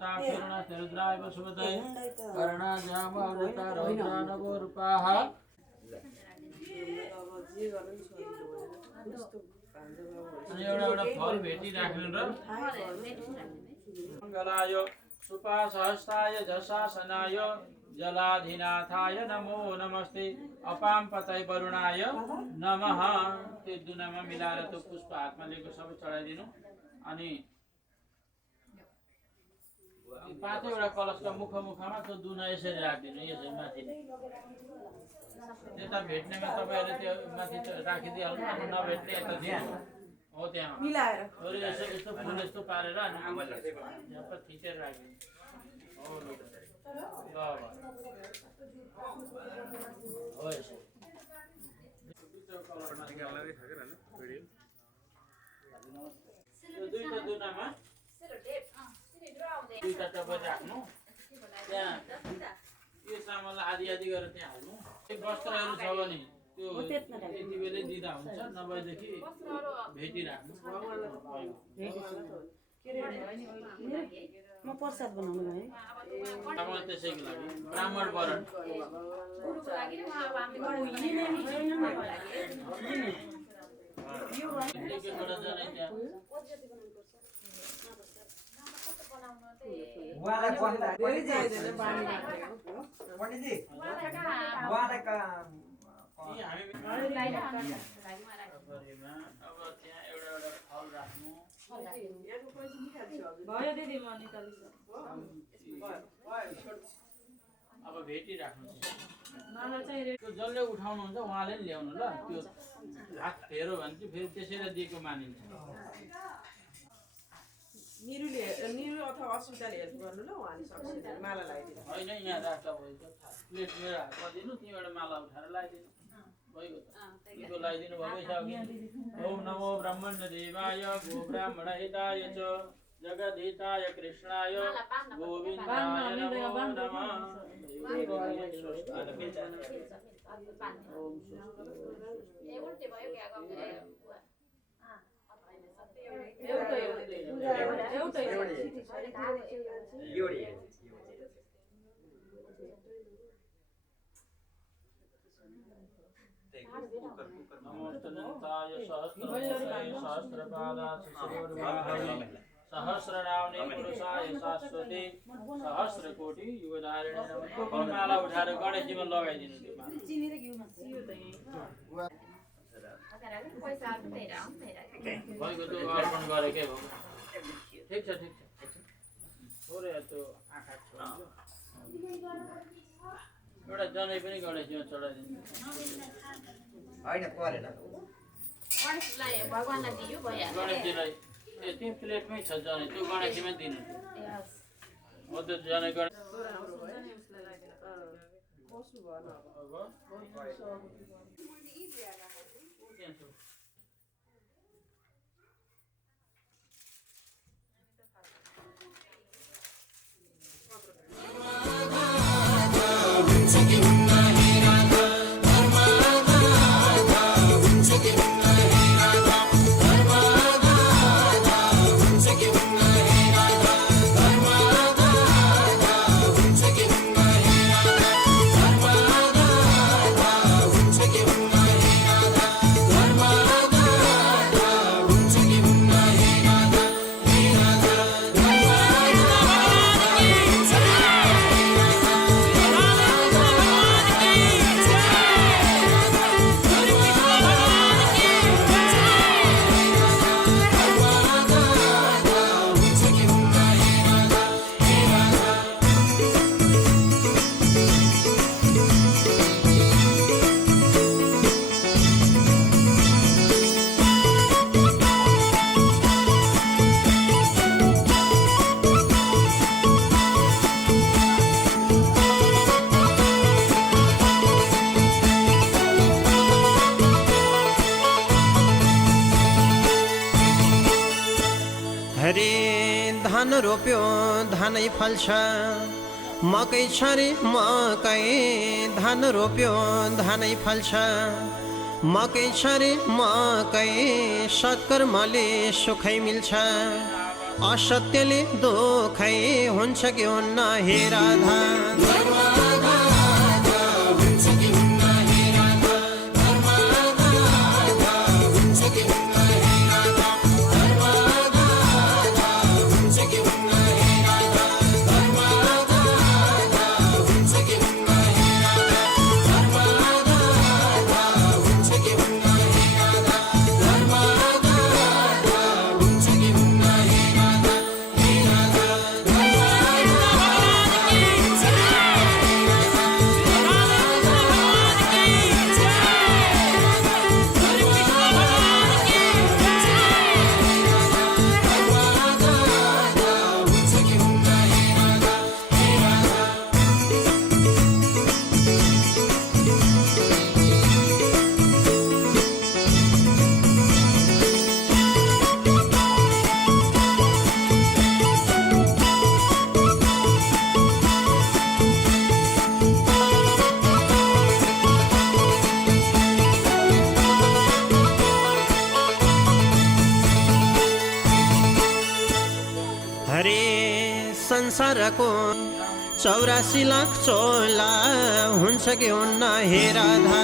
ताक्षरुणास्तिरुद्राय वसुमते कर्णाजामावृता रौद्रानवो रूपाः अनि एउटा फल भेटिराख्नु र मङ्गलाय सुपासहस्ताय जशासनाय जलाधिनाथाय नमो नमस्ते अपाम पतय वरुणाय नमः। त्यो दुनामा मिलाएर त्यो पुष्प हातमा लिएको सबै चढाइदिनु अनि पाँचवटा कलशका मुखमा त्यो दुना यसरी राखिदिनु यसरी माथि यता भेट्नेमा तपाईँहरूले त्यो माथि राखिदिइहाल्नु अनि नभेट्ने यता दिनु हो त्यहाँ मिलाएर यस्तो यस्तो फुल यस्तो पारेर अनि यहाँ पर थिचेर राखिदिनु हो ल हो यसो दुईटा दुनामा दुईटा तपाईँ राख्नु त्यहाँ यो चामललाई आधी आधी गरेर त्यहाँ हाल्नु वस्त्रहरू छ भने त्यो यति बेलै दिँदा हुन्छ नभएदेखि भेटिराख्नु म प्रसाद बनाउनु है चामल त्यसैको लागि ब्राह्मण वरण अब भेटिराख्नु जसले उठाउनुहुन्छ उहाँले नि ल्याउनु ल त्यो हात फेरो भने चाहिँ फेरि त्यसैले दिएको मानिन्छ निरु अथवा अस्पताल हेल्प गर्नु ल उहाँले सक्छ माला लगाइदिनु होइन यहाँ राख्दा भयो प्लेट मेरो हातमा दिनु त्यहीँबाट माला उठाएर लगाइदिनु भइगयो त लगाइदिनु भइसक्यो ओम नमो ब्रह्मण्य देवाय गो ब्राह्मण हिताय च जगदीताय कृष्णाय गोविन्दाय नमो नमः नमोस्तनन्ताय सहस्रपादाय सहस्रनाम्ने पुरुषाय शाश्वते सहस्रकोटि युगधारिणे नमः। माला उठाएर गणेशजीमा लगाइदिनु भइगयो त्यो अर्पण गरेकै हो ठिक छ थोरै त्यो आँखा छोड्छु एउटा जनै पनि गणेशजीमा चढाइदिनु होइन परेन गणेशजीलाई त्यही प्लेटमै छ जनै त्यो गणेशजीमै दिनु हो त्यो जनै गणेश धान रोप्यो धानै फल्छ मकै छ रे मकै धान रोप्यो धानै फल्छ मकै छ रे मकै सत्कर्मले सुखै मिल्छ असत्यले दुखै हुन्छ कि हुन्न हे राधा संसारको 84 लाख चोला हुन्छ कि हुन्न हे राधा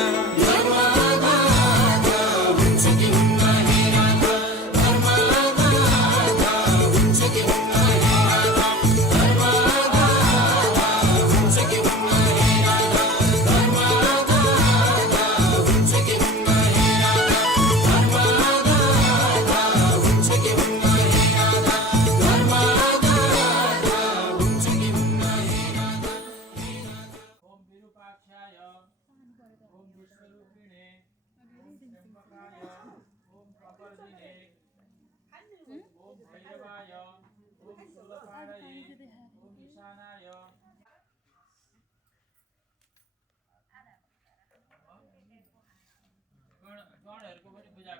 गणहरूको पनि पूजा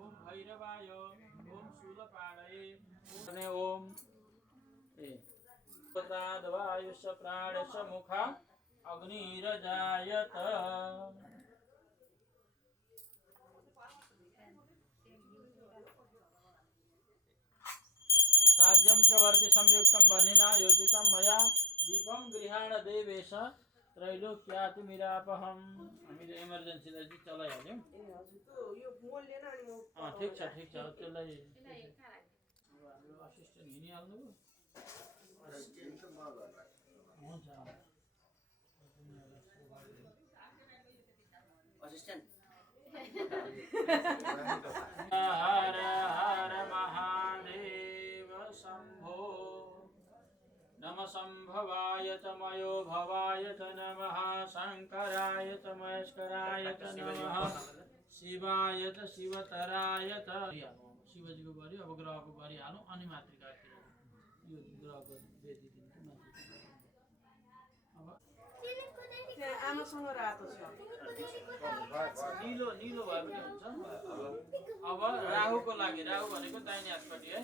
ओम भैरवाय ओम शूलपाणये ओम पदादवायुष प्राणश मुखा अग्निरजायत साज्यं च वर्ति संयुक्तं बन्हिना योजितं मया दीपं गृहाण देवेश त्रैलोक्यातिमिरापहम हामीले इमर्जेन्सीलाई चाहिँ चलाइहाल्यौँ ठिक छ त्यसलाई असिस्टेन्ट हिँडिहाल्नु हुन्छ हर हर महादेव शम्भो नम संभवाय च मयो भवाय च नमः शंकराय च महेश्वराय च नमः शिवाय च शिवतराय च शिवजी को गरी अब ग्रह को गरी हालौं अनि मातृका यो ग्रह को वेदी दिनको मातृका अब आमासँग रातो छ नीलो नीलो भए पनि हुन्छ अब राहु को लागि राहु भनेको दाहिने हातपट्टि है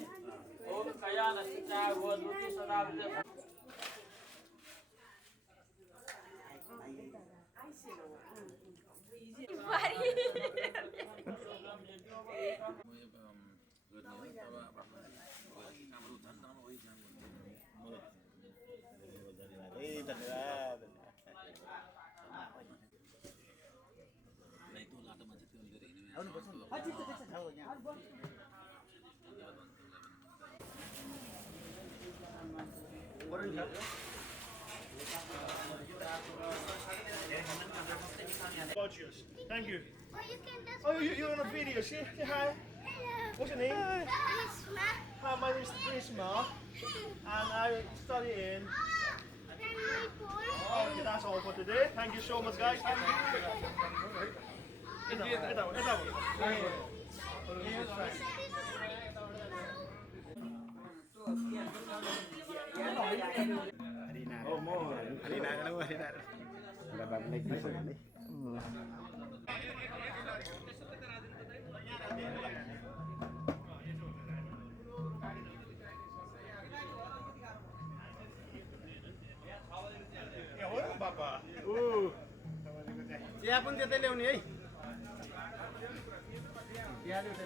Om कयानस्ता वदुति सदाब्द Thank you. Oh, you're on a video. Say hi. What's your name? Prisma. Hi, my name is Prisma, and I study in. Okay, that's all for today. Thank you so much, guys. Thank you. Oh, more. चिया पनि त्यतै ल्याउने है चिया चाहिँ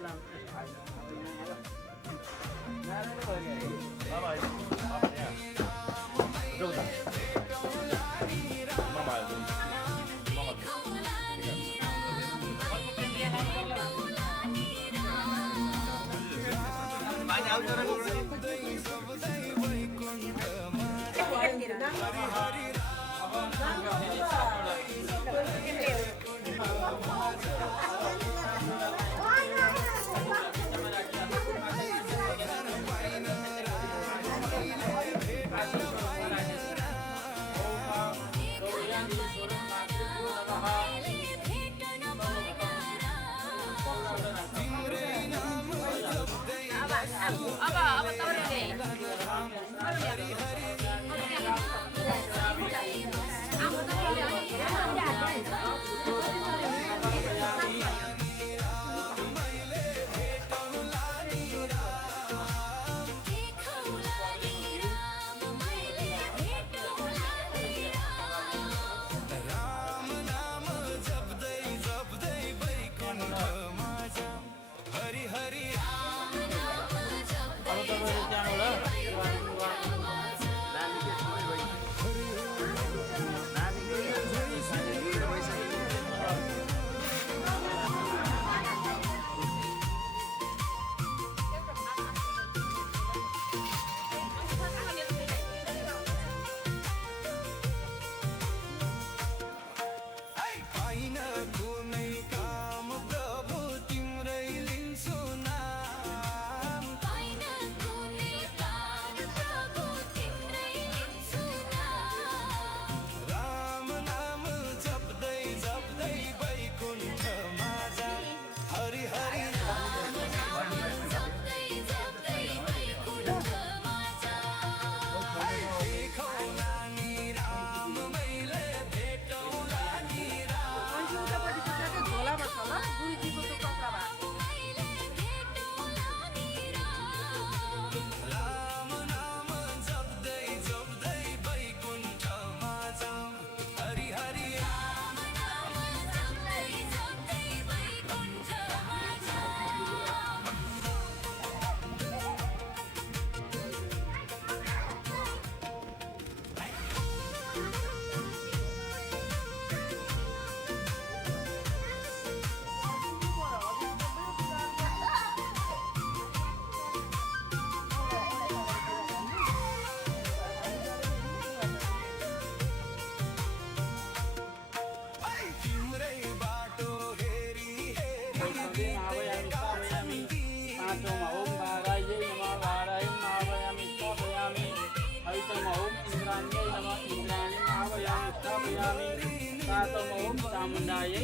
चामुण्डायै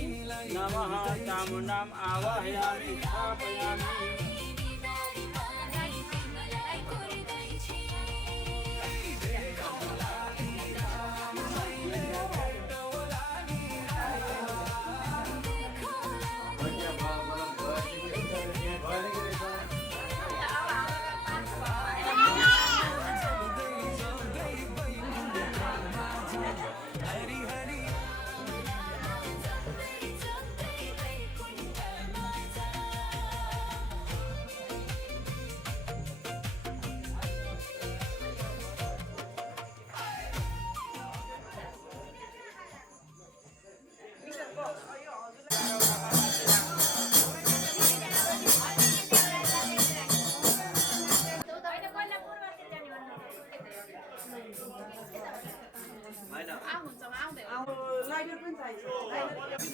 नमः चामुण्डाम् आवाहयामि स्थापयामि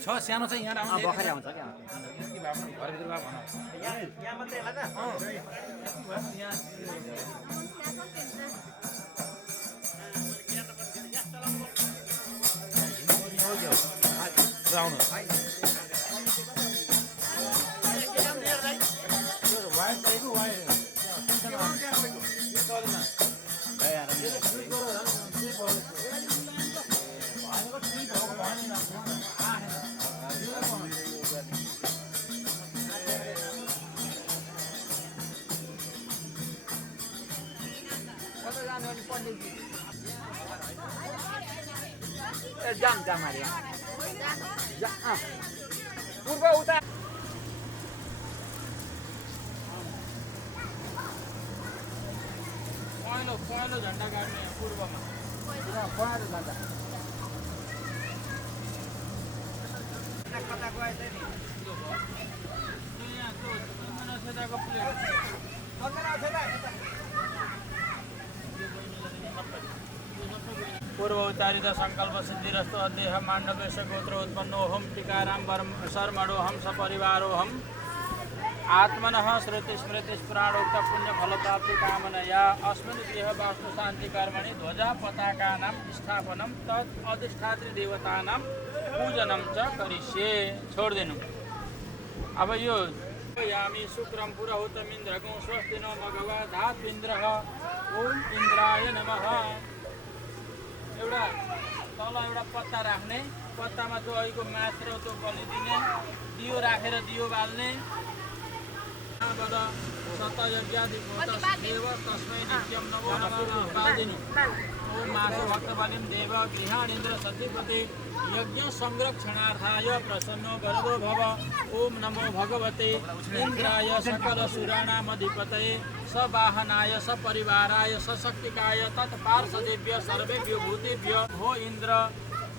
छ सानो चाहिँ यहाँ आउँछ बखरी आउँछ क्या घरभित्र भन यहाँ मात्रै होला त आउनु जाम जाम हारिया पूर्व उता पहेँलो झन्डा गाड्ने पूर्वमा पहेँलो झन्डा कता गए चाहिँ नि त्यो यहाँ त्यो चन्दन सेताको प्लेट पूर्व उच्चारित संकल्प सिद्धिरस्तु अद्देह मांडव्य गोत्र उत्पन्नोऽहं टीकाराम शर्मणोऽहं सपरिवारोऽहं आत्मनः श्रुति स्मृति स्मरणोक्त पुण्य फल प्राप्ति कामनया अस्मिन् देह वास्तु शान्ति कर्मणि ध्वजा पताकानां स्थापनं तत् अधिष्ठात्री देवतानां पूजनं च करिष्ये। छोडिदिनु। अब यो यामी शुक्रम पुरोहितमिन्द्रगुं स्वस्ति नो भगवा धात्विन्द्रः ओम इन्द्राय नमः। एउटा तल एउटा पत्ता राख्ने, पत्तामा त्यो अहिलेको माछ र त्यो बलि दिने, दियो राखेर दियो बाल्ने। सतयज्ञादि देव तस्मै नित्यं नमो नमः बाल्दिनु। ओम मास भक्त बलिं देव गृहाणेन्द्र सतीपते यज्ञ संरक्षणार्थाय प्रसन्नो वरदो भव। ओम नमो भगवते इंद्राय सकल सुराणामधिपतये सवाहनाय सपरिवाराय सशक्तिकाय तत्पार्षदेभ्य सर्वेभ्यो भूतेभ्यो भो इंद्र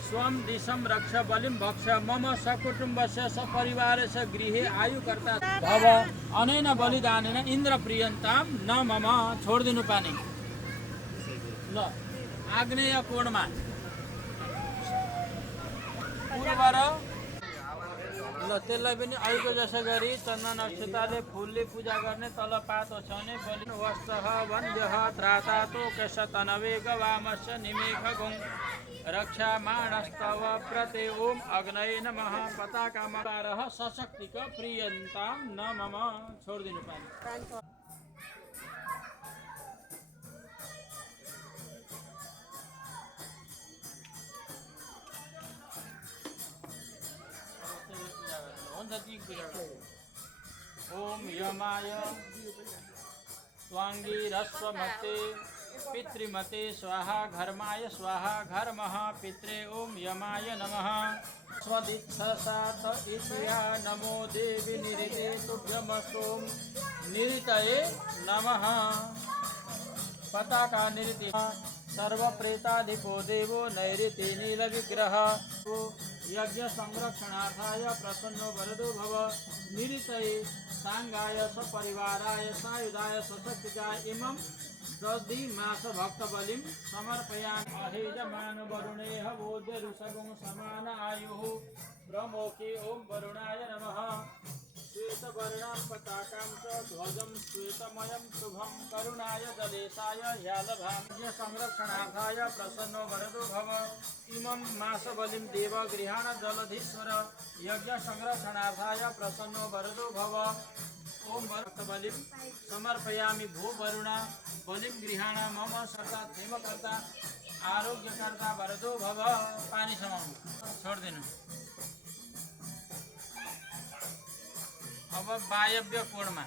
स्वं दिशं रक्ष बलिं भक्ष मम सकुटुम्बस्य सपरिवारस्य गृहे आयुकर्ता भव। अनेन बलिदानेन इंद्र प्रियन्तां न मम। छोडिदिनु पानी ल आग्नेय कोणमा पूर्व र ल त्यसलाई पनि अहिलेको जसो गरी चन्दन अक्षताले फुलले पूजा गर्ने। तल पातो छने बलि वस्त्रः वन्द्यः त्रातातो केशतनवे गवामस्य निमेखगुं रक्षामाणस्तव प्रते ओम अग्नये नमः पताकामकारः सशक्तिक प्रियन्तां न मम। छोडिदिनु पानी ओम यमाय स्वांगी रस्वमते पितृमते स्वाहा घर्माय स्वाहा घर्मः पित्रे ओम यमाय नमः। स्वदिच्छसात इत्या नमो देवी निरिते तुभ्यमस्तोम निरितये नमः। पताका निरिति सर्वप्रेताधिपो देवो नैऋति नीलविग्रह यज्ञ संरक्षणार्थाय प्रसन्नो वरदो भव। निरितये सांगाय सपरिवाराय सायुधाय सशक्तिकाय इमं दधि मास भक्त बलिं समर्पयामि। अहेजमान वरुणेह बोध्य ऋषगुं समान आयुः ब्रह्मोके ओम वरुणाय नमः। श्वेतवर्णां पताकां च ध्वजं श्वेतमयं शुभं करुणाय दलेशाय ह्यालभाम्य संरक्षणार्थाय प्रसन्नो वरदो भव। इमं मासबलिं देव गृहाण जलधीश्वर यज्ञ संरक्षणार्थाय प्रसन्नो वरदो भव। ओम भक्तबलिं समर्पयामि भो वरुणा बलिं गृहाण मम सदा क्षेमकर्ता आरोग्यकर्ता वरदो भव। पानी समाउनु। छोडिदिनु। अब वायव्य कोणमा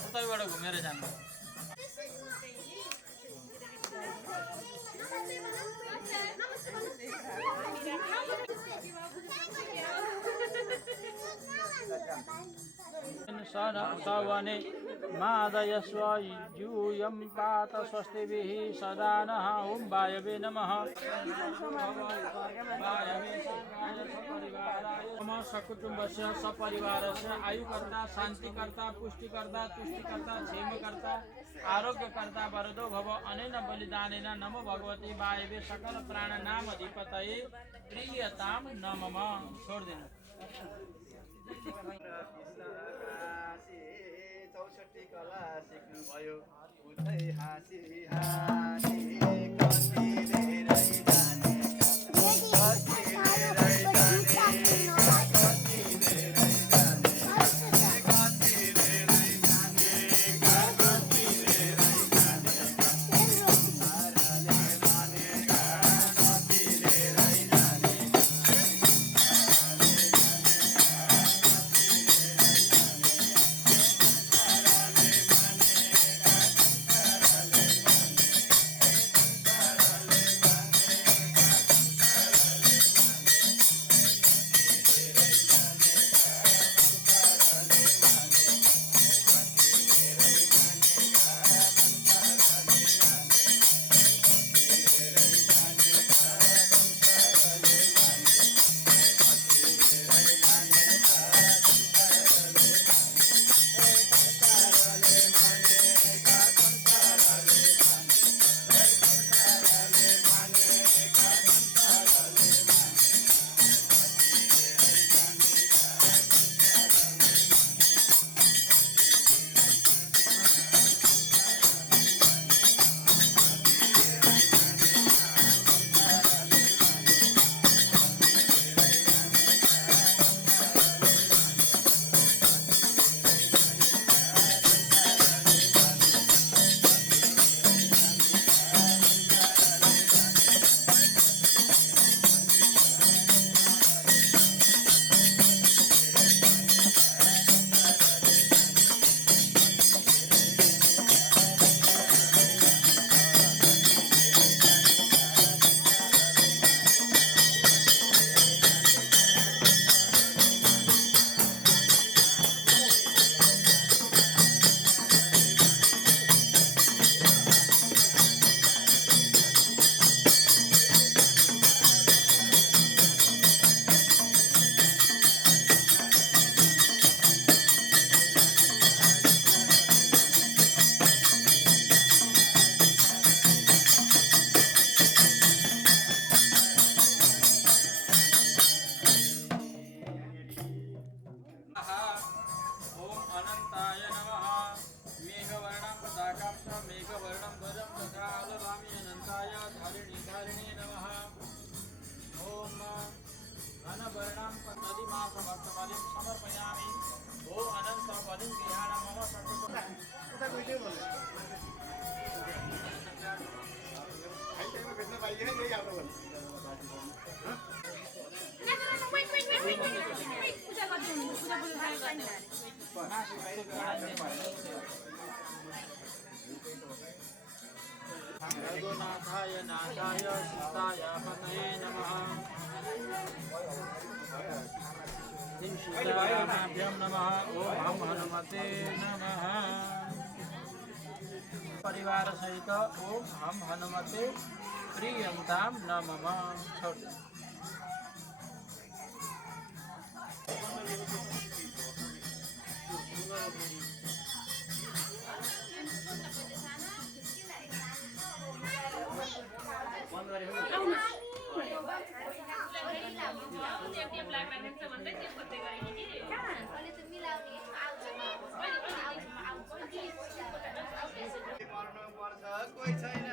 उतैबाट घुमेर जानु। सवने मादयस्व यूयं पात स्वस्तिभिः सदा नः। ओम वायवे नमः। मम सकुटुम्बस्य सपरिवारस्य आयुकर्ता शान्तिकर्ता पुष्टिकर्ता तुष्टिकर्ता क्षेमकर्ता आरोग्यकर्ता वरदो भव। अनेन बलिदानेन नमो भगवते वायवे सकल प्राणनामधिपतये प्रियतां न मम। छोडिदिनु। 64 कला सिक्नुभयो उतै हाँसी हाँसी कति धेरै जाने कति धेरै जाने कति धेरै जाने कति धेरै जाने कति धेरै जाने साराले मानेका कति धेरै जाने उता गइदियो भने आइटाइममा भेट्न पाइएन यही आफ्नो भने रघुनाथाय नाथाय सीताय पतये नमः सीतारामाभ्यं नमः ॐ हनुमते नमः परिवार सहित ओम हम हनुमते प्रियंताम नमः। कोही छैन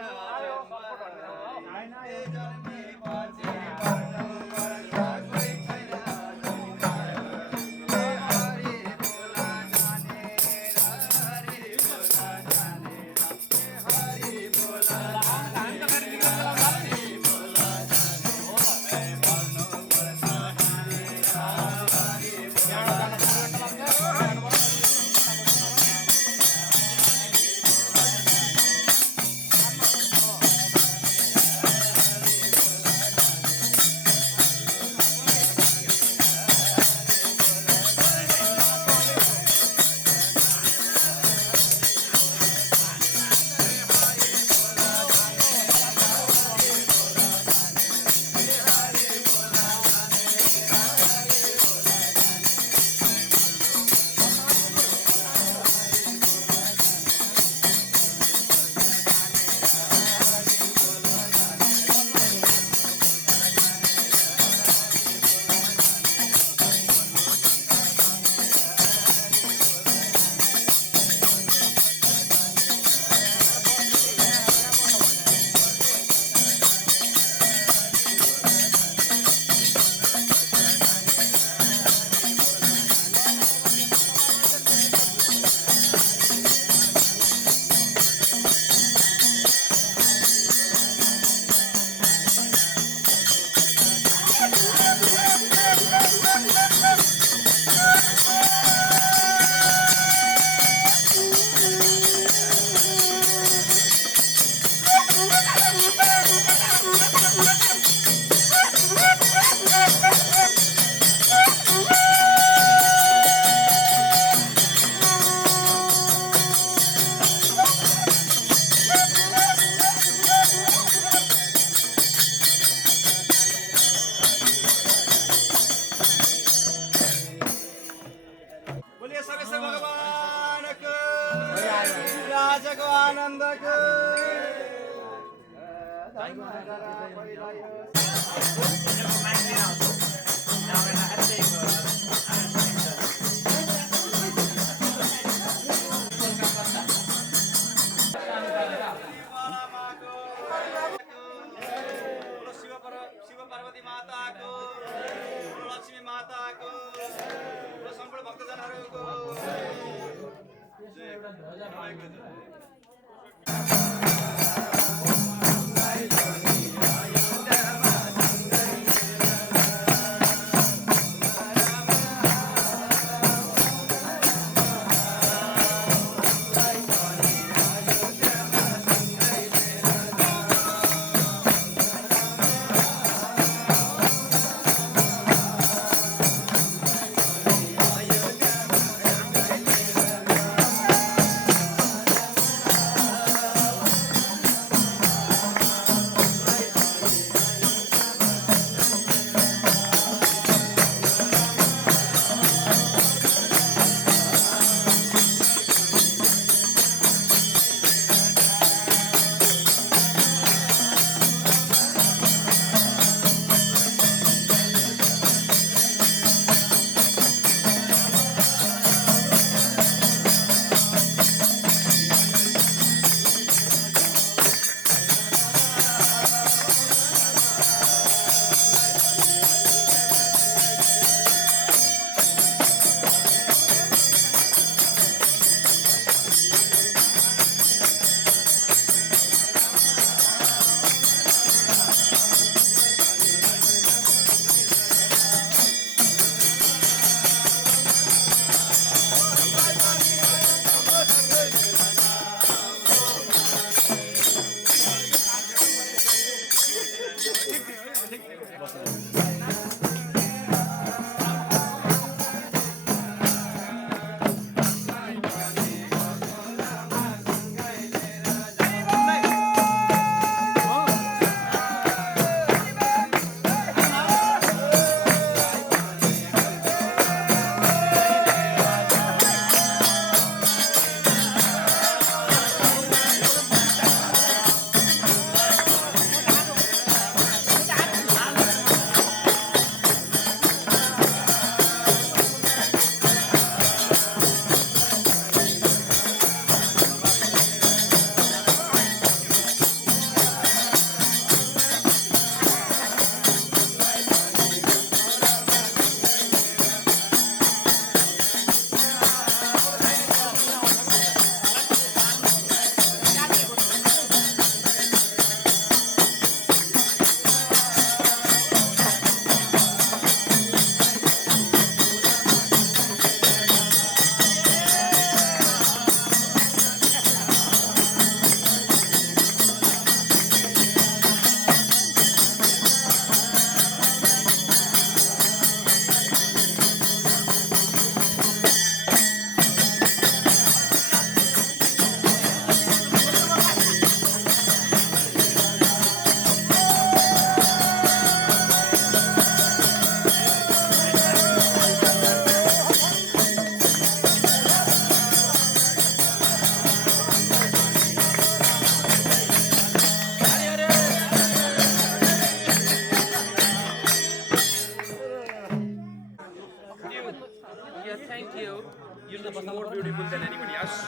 Yeah, thank you. You look more beautiful than anybody else.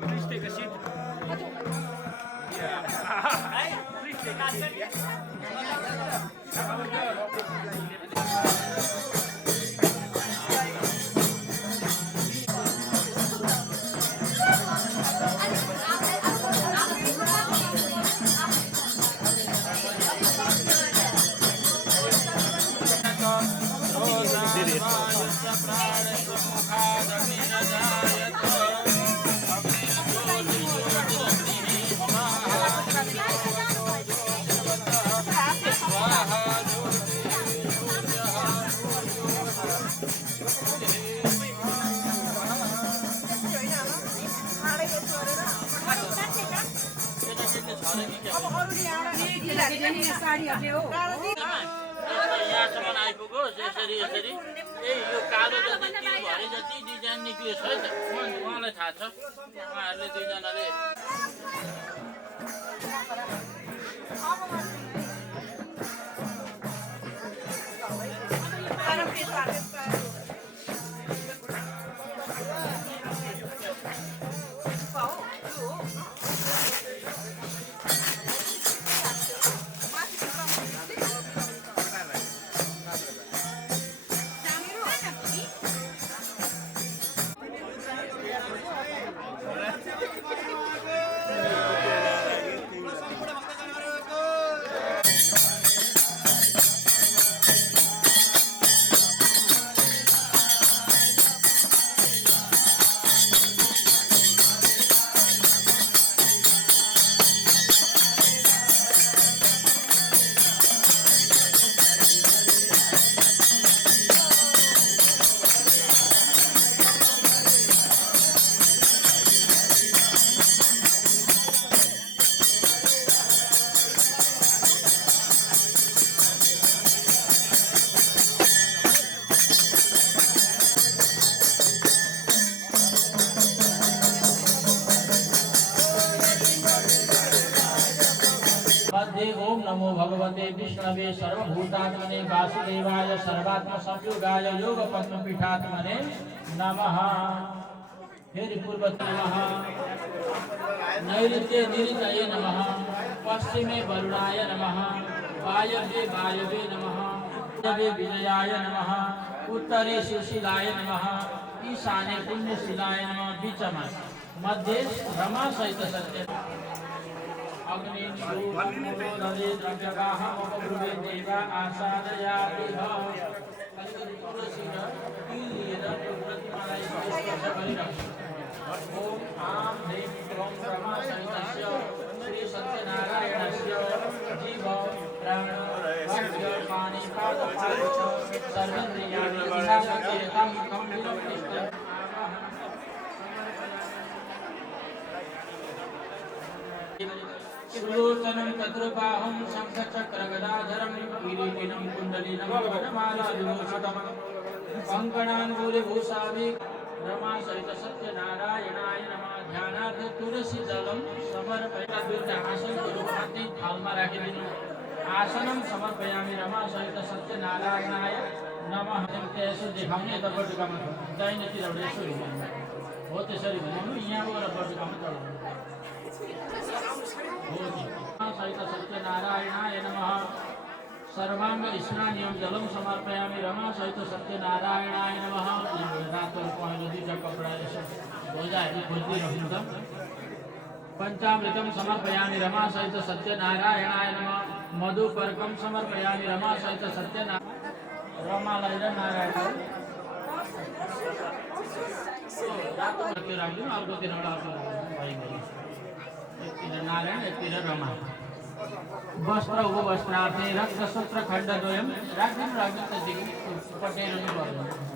Please take a seat. Yeah. Please take a seat. Yeah. यहाँसम्म आइपुगोस् यसरी यसरी ए यो कालो जति तिल भरे जति डिजाइन निक्लियो छ है त उहाँलाई थाहा छ उहाँहरूले दुईजनाले ओम नमो भगवते विष्णवे सर्वभूतात्मने वासुदेवाय सर्वात्म संयुगाय योग पद्म पीठात्मने नमः। फिर पूर्व नमः, नैऋत्ये निरितये नमः, पश्चिमे वरुणाय नमः, वायव्ये वायवे नमः, वायव्ये विजयाय नमः, उत्तरे सुशीलाय नमः, ईशाने पुण्यशीलाय नमः, बीचमा मध्ये रमा सहित सत्य अग्नि नदी द्रव्यगाहमब्रुवे देवा आसादयादिह ओम आम देव क्रम रमा सहितस्य श्री सत्यनारायणस्य जीव पानी सर्वेन्द्रियाणि यथा मुखं विलोकितं सुलोचनं चतुर्बाहुं शङ्खचक्रगदाधरं किरीटिनं कुण्डलिनं वनमालाविभूषितं कङ्कणाङ्गुलिभूषाभि रमा सहित सत्यनारायणाय नमः ध्यानार्थ तुलसी जलम समर्पयामि दुईटा आसनको रूपमा त्यही थालमा राखिदिनु आसनं समर्पयामि रमा सहित सत्यनारायणाय नमः त्यसो देखाउने यता बटुकामा दाहिनेतिर एउटा यसो हिँड्नु हो त्यसरी घुमाउनु यहाँ गएर बटुकामा चढाउनु हो नि सहित सत्यनारायणाय नमः सर्वांग स्नानियम जलम समर्पयामि रमा सहित सत्यनारायणाय नमः रातो पहेँलो दुईटा कपडा यसो भोजाहरू खोजिदिनु त पंचामृतम समर्पयामि रमा सहित सत्यनारायणाय नमः मधुपर्कम समर्पयामि रमा सहित सत्यनारायण रमालाई र नारायण रातो राख्नु अर्कोतिर अर्को भइगयो एकतिर नारायण एकतिर रमा वस्त्र उपवस्त्रार्थे रक्तसूत्र खण्डद्वयं राखिदिनु त्यतिकै पटेर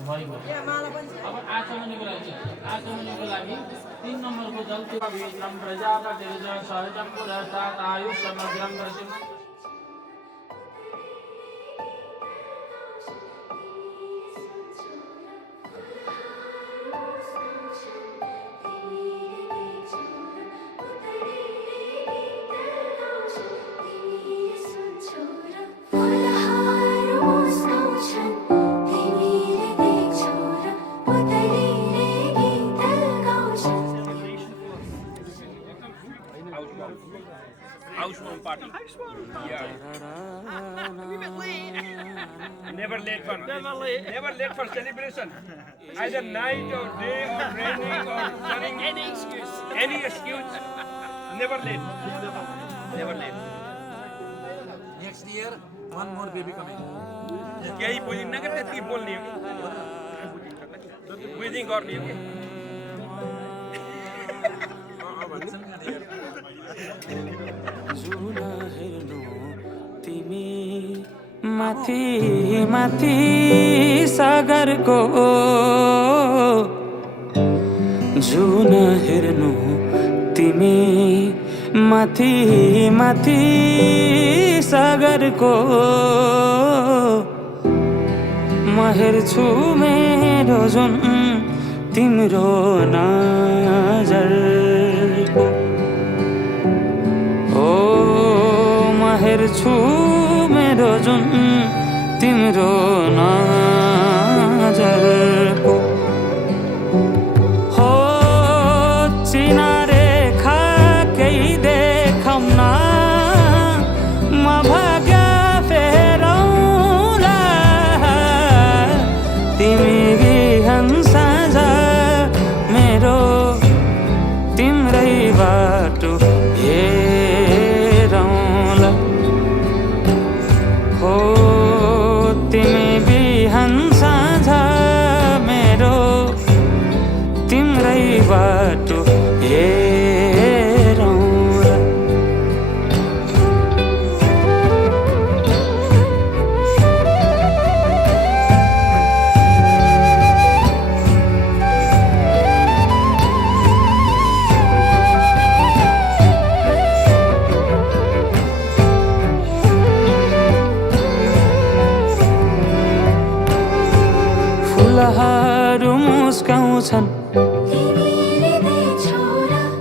भइगयो अब आचमनीको लागि 3 नम्बरको जल पवित्रं प्रजापतिर्ज सहजं पुरस्तात् आयुष समग्रं वर्षं Housewarming party. Yeah. Never late for celebration. Either night or day or raining or sunning. Any excuse. Never late. Never late. Next year, one more baby coming. क्या ही बोली ना करते ती बोलनी है breathing करनी है जुना हेर्नु तिमी माथि माथि सागरको जुन हेर्नु तिमी माथि माथि सागरको म हेर्छु मेरो जुन तिम्रो नजरको हेर्छु मेरो जुन तिम्रो नजरको हो चिनारेखा केही देखाउन म भाग्य फेरौँला तिमी बिहान साँझ मेरो तिम्रै बाटो तिमी बिहान साँझ मेरो तिम्रै बाटो हेरौँला फुलहरू मुस्काउँछन्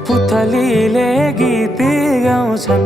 पुतलीले गीत गाउँछन्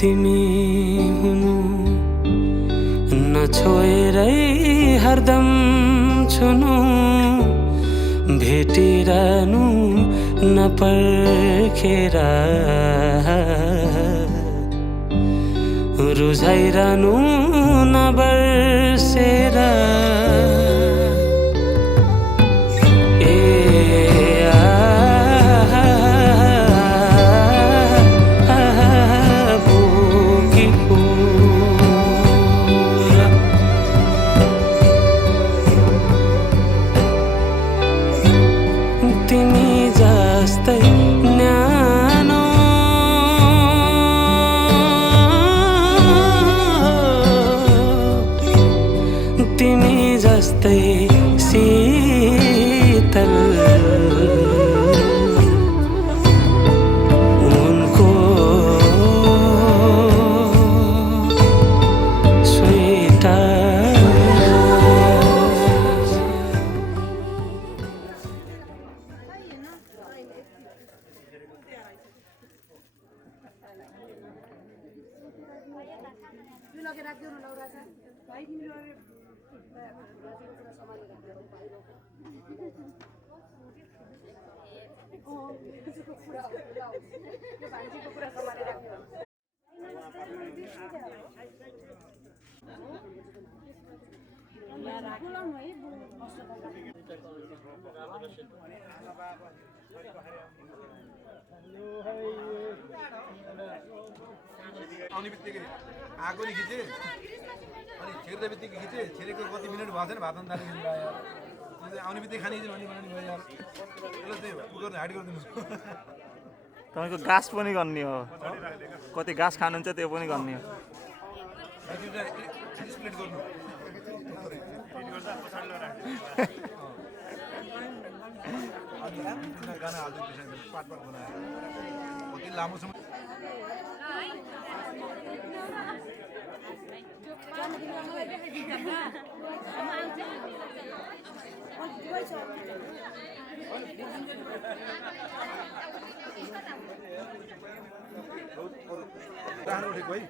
तिमी हुनु नछोएरै हरदम छुनु भेटिरहनु नपर्खेर रुझाइरहनु नबर्सेर तिमी जस्तै न्यानो तिमी जस्तै शीतल उनको आउने बित्तिकै आगो नि खिचे अनि छेर्दा बित्तिकै खिचे छेरेको कति मिनट भएको छैन भात अन्दाले खिच्नु यार आउने बित्तिकै खाने खिच्नु अनि बनाउने भयो यार त्यसलाई चाहिँ उ गर्नु हाइड गरिदिनु तपाईँको गाँस पनि गर्ने हो कति घाँस खानुहुन्छ त्यो पनि गर्ने हो स्प्लिट गर्नु गाना हाल्दै त्यसमा पाट पाट बनाएर कति लामो समय रानो उठेको है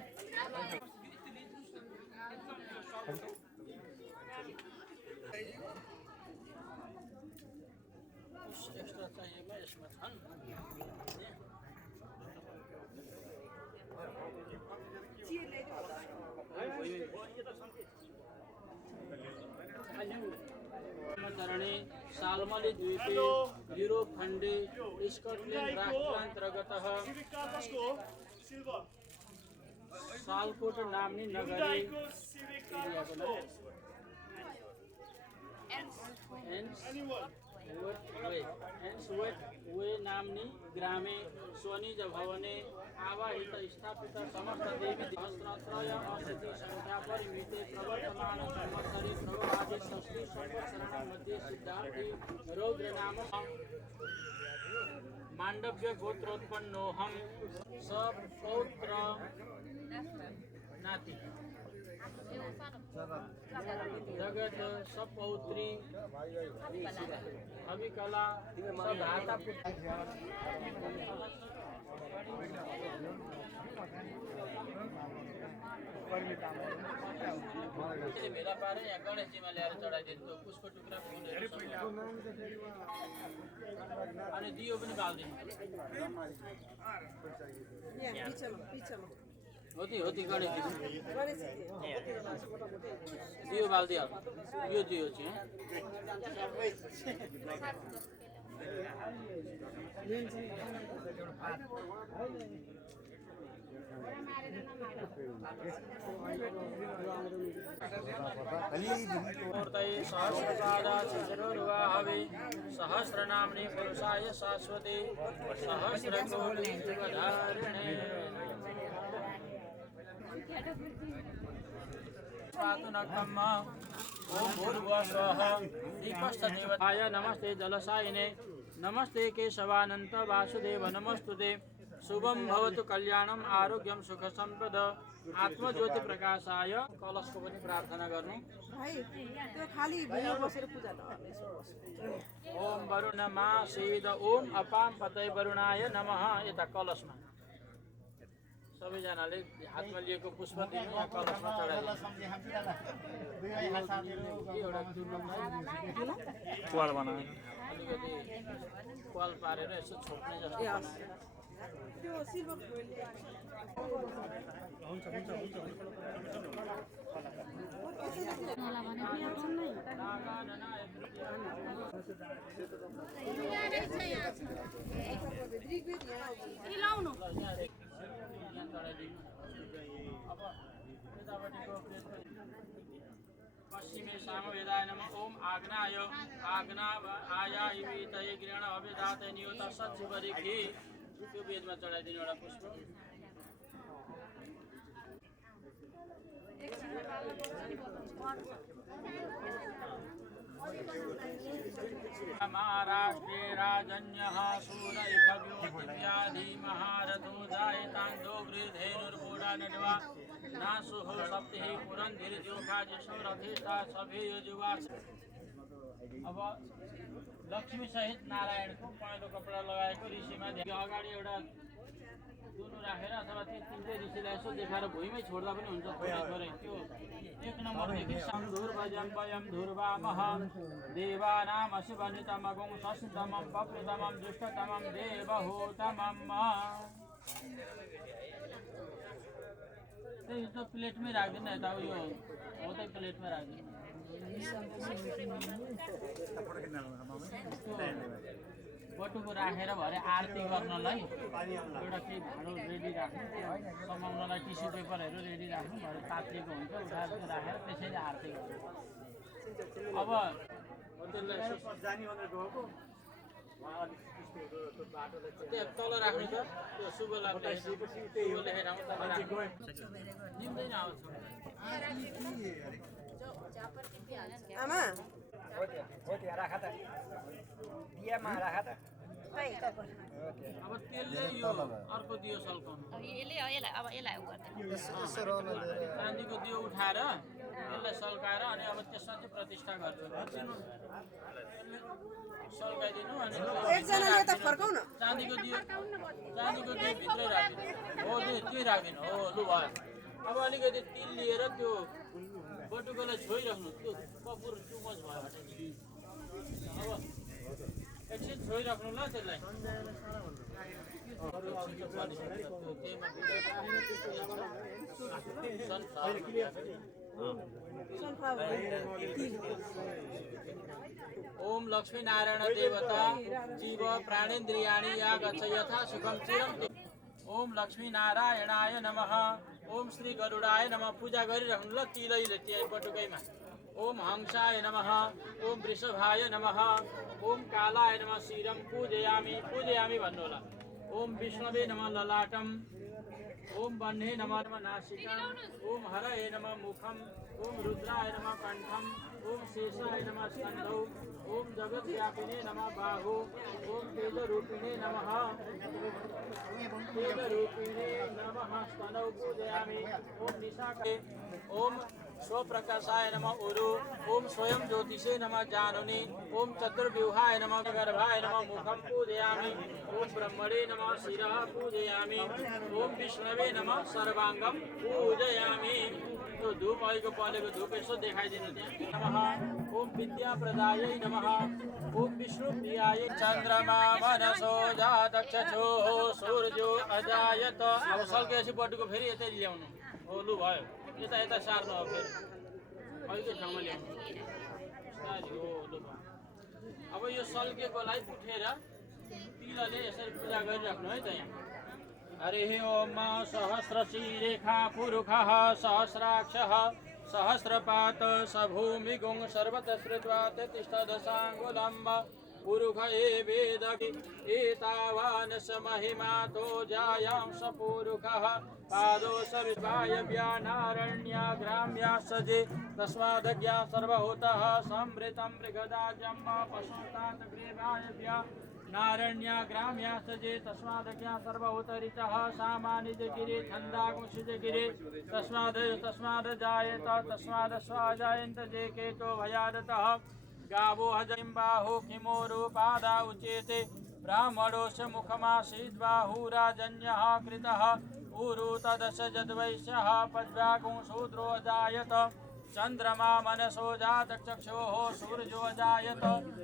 एक्स्ट्रा चाहिएमा यसमा छन् चरणे सालमली द्वीपे यूरोप खण्डे स्कॉटलैंड राष्ट्रान्तर्गतः सालकोट नाम्नी नगरे वे नाम्नी ग्रामे स्वनिज भवने आवाहित स्थापित समस्त देवी सहस्रत्रय अशति संख्या परिमिते प्रवर्तमान संवत्सरे प्रवादि षष्ठी संवत्सराणां मध्ये सिद्धार्थे रौद्र नाम मांडव्य गोत्रोत्पन्नोऽहं सपौत्र नाति जगत सपौत्री अभिकला सधाता भेला पारे यहाँ गणेशजीमा ल्याएर चढाइदिनु पुष्प टुक्रा अनि दियो पनि बाल्दिनु होती गणेशजी दियो बालिदिइहाल्नु यो दियो चाहिँ सहस्रपादाशिशिरोर्वाहवे सहस्रनाम्नि पुरुषाय शाश्वते सहस्रकोटिधारिणे ओम भूर्भुवः दीपस्तदेवताय नमस्ते जलसायिने नमस्ते केशवानंत वासुदेव नमस्तुते शुभम भवतु कल्याणम आरोग्यम सुख संपद आत्मज्योति प्रकाशाय कलशको पनि प्रार्थना गर्नु भाइ त्यो खाली भिडियो बसेर पूजा नगर्ने ओम वरुणमा सीद ओम अपाम पतय वरुणाय नमः यता कलशमा सबैजनाले हातमा लिएको पुष्प दिनु या कलशमा चढाइदिनु एउटा प्वाल बनायो अलिकति क्वाल पारेर यसो छोप्ने जस्तो त्यो सिल्भर फोइल अब यतापट्टिको पश्चिमे सामवेदाय नमः ओम आग्नाय आग्ना आया इवितये गृहण अवेदात नियोत सच्चिवरिखि त्यो वेदमा चढाइदिनु एउटा पुष्प महाराष्ट्रे राजन्यः सूरैखव्योतिव्याधि महारथो जायतान्दो गृधेनुर्बोधा नड्वा नासुः सप्तिः पुरन्धिर्जोखा जशोरथेता सभेय जुवा। अब लक्ष्मी सहित नारायणको पहेँलो कपडा लगाएको ऋषिमा अगाडि एउटा दुनु राखेर अथवा त्यो तिनटै ऋषिलाई यसो देखाएर भुइँमै छोड्दा पनि हुन्छ थोरै थोरै त्यो एक नम्बरदेखि धुर्वजं वयं धुर्वामः देवानां शिवनितमगुं शशितमं पप्लुतमं दुष्टतमं देवहूतमम् त्यही त प्लेटमै राख्दिनु यता उयो हो त्यही प्लेटमै राख्दिनु बटुको राखेर भरे आरती गर्नलाई एउटा केही भाँडो रेडी राख्नु समाउनलाई टिस्यु पेपरहरू रेडी राख्नु भरे तातिएको हुन्छ उठाएर राखेर त्यसैले आरती गर्नु। अब त्यहाँ तल राख्नु छ त्यो शुभ लाग्ने शुभ लेखेर निम्दैन आउँछ आमा अब त्यसले यो अर्को दियो सल्काउनु चाँदीको दियो उठाएर त्यसलाई सल्काएर अनि अब त्यसमा चाहिँ प्रतिष्ठा गर्छु सल्काइदिनु अनि एकजनाले त फर्काउ न चाँदीको दियो भित्रै राखिदिनु हो त्यही राखिदिनु हो लु भयो। अब अलिकति तिल लिएर त्यो बटुकोलाई छोइराख्नु त्यो कपुर चुमच भयो भने अब एकछिन छोइराख्नु ल त्यसलाई ओम लक्ष्मी नारायण देवता जीव प्राणेन्द्रियाणि या गच्छ यथा सुखम चिरं। ओम लक्ष्मी नारायणाय नमः ओम श्री गरुडाय नमः पूजा गरिराख्नु ल तिलैले त्यहाँ बटुकैमा। ओम हंसाय नमः ओम वृषभाय नमः ओम कालाय नमः शिरं पूजयामि भन्नु होला। ओम विष्णवे नमः ललाटम ओम वह्ने नमः नासिका ओम हरये नमः मुखम ओम रुद्राय नमः कंठम ओम शेषाय नमः स्कंधौ ओम जगद्व्यापिने नमः बाहु ओम तेजरूपिणे नमः स्तनौ पूजयामि। ओम निशाके ओम स्वप्रकाशाय नमः उरु ओम स्वयं ज्योतिषे नमः जानुनि ओम चतुर्व्यूहाय नमः गर्भाय नमः मुखं पूजयामि। ओम ब्रह्मणे नमः शिरः पूजयामि। ओम विष्णवे नमः सर्वांगं पूजयामि। तो धूप आएको पलेको धूप यसो देखाइदिनु त्यहाँ नमः। ओम विद्याप्रदायै नमः ओम विष्णुप्रियाय चन्द्रमा मनसो जातक्षो सूर्यो अजायत। अब सल्केपछि बटुको फेरि यतै ल्याउनु हो लु भयो यता यता सार्नु हो फेरि अहिलेको ठाउँमा ल्याउनु हो लु भयो। अब यो सल्केकोलाई उठेर तिलले यसरी पूजा गरिराख्नु है त यहाँ। हरिः ओम सहस्रशीरेखा पुरुषः सहस्राक्षः सहस्रपात सभूमिगुं सर्वतः श्रुत्वा तिष्ठदशाङ्गुलं पुरुष एवेदकि एतावान् स महिमातो जायां स पुरुषः पादो सविद्वाय व्यानारण्या ग्राम्या सजे तस्मादज्ञा सर्वभूतः संवृतं मृगदाजं पशुतात् ग्रीवाय व्या नारण्या ग्राम्या सजे तस्मादज्ञा सर्वभूतरितः सामानिजगिरे छन्दाकुंसिजगिरे तस्माद् जायेत तस्माद् स्वाजायन्त जे केतो भयादतः गावो हजं बाहो किमोरो पादा उचेते ब्राह्मणोऽस्य मुखमासीद्बाहुराजन्यः कृतः ऊरु तदशजद्वैश्यः पद्व्यागुं शूद्रो अजायत चन्द्रमा मनसो जातचक्षोः सूर्यो अजायत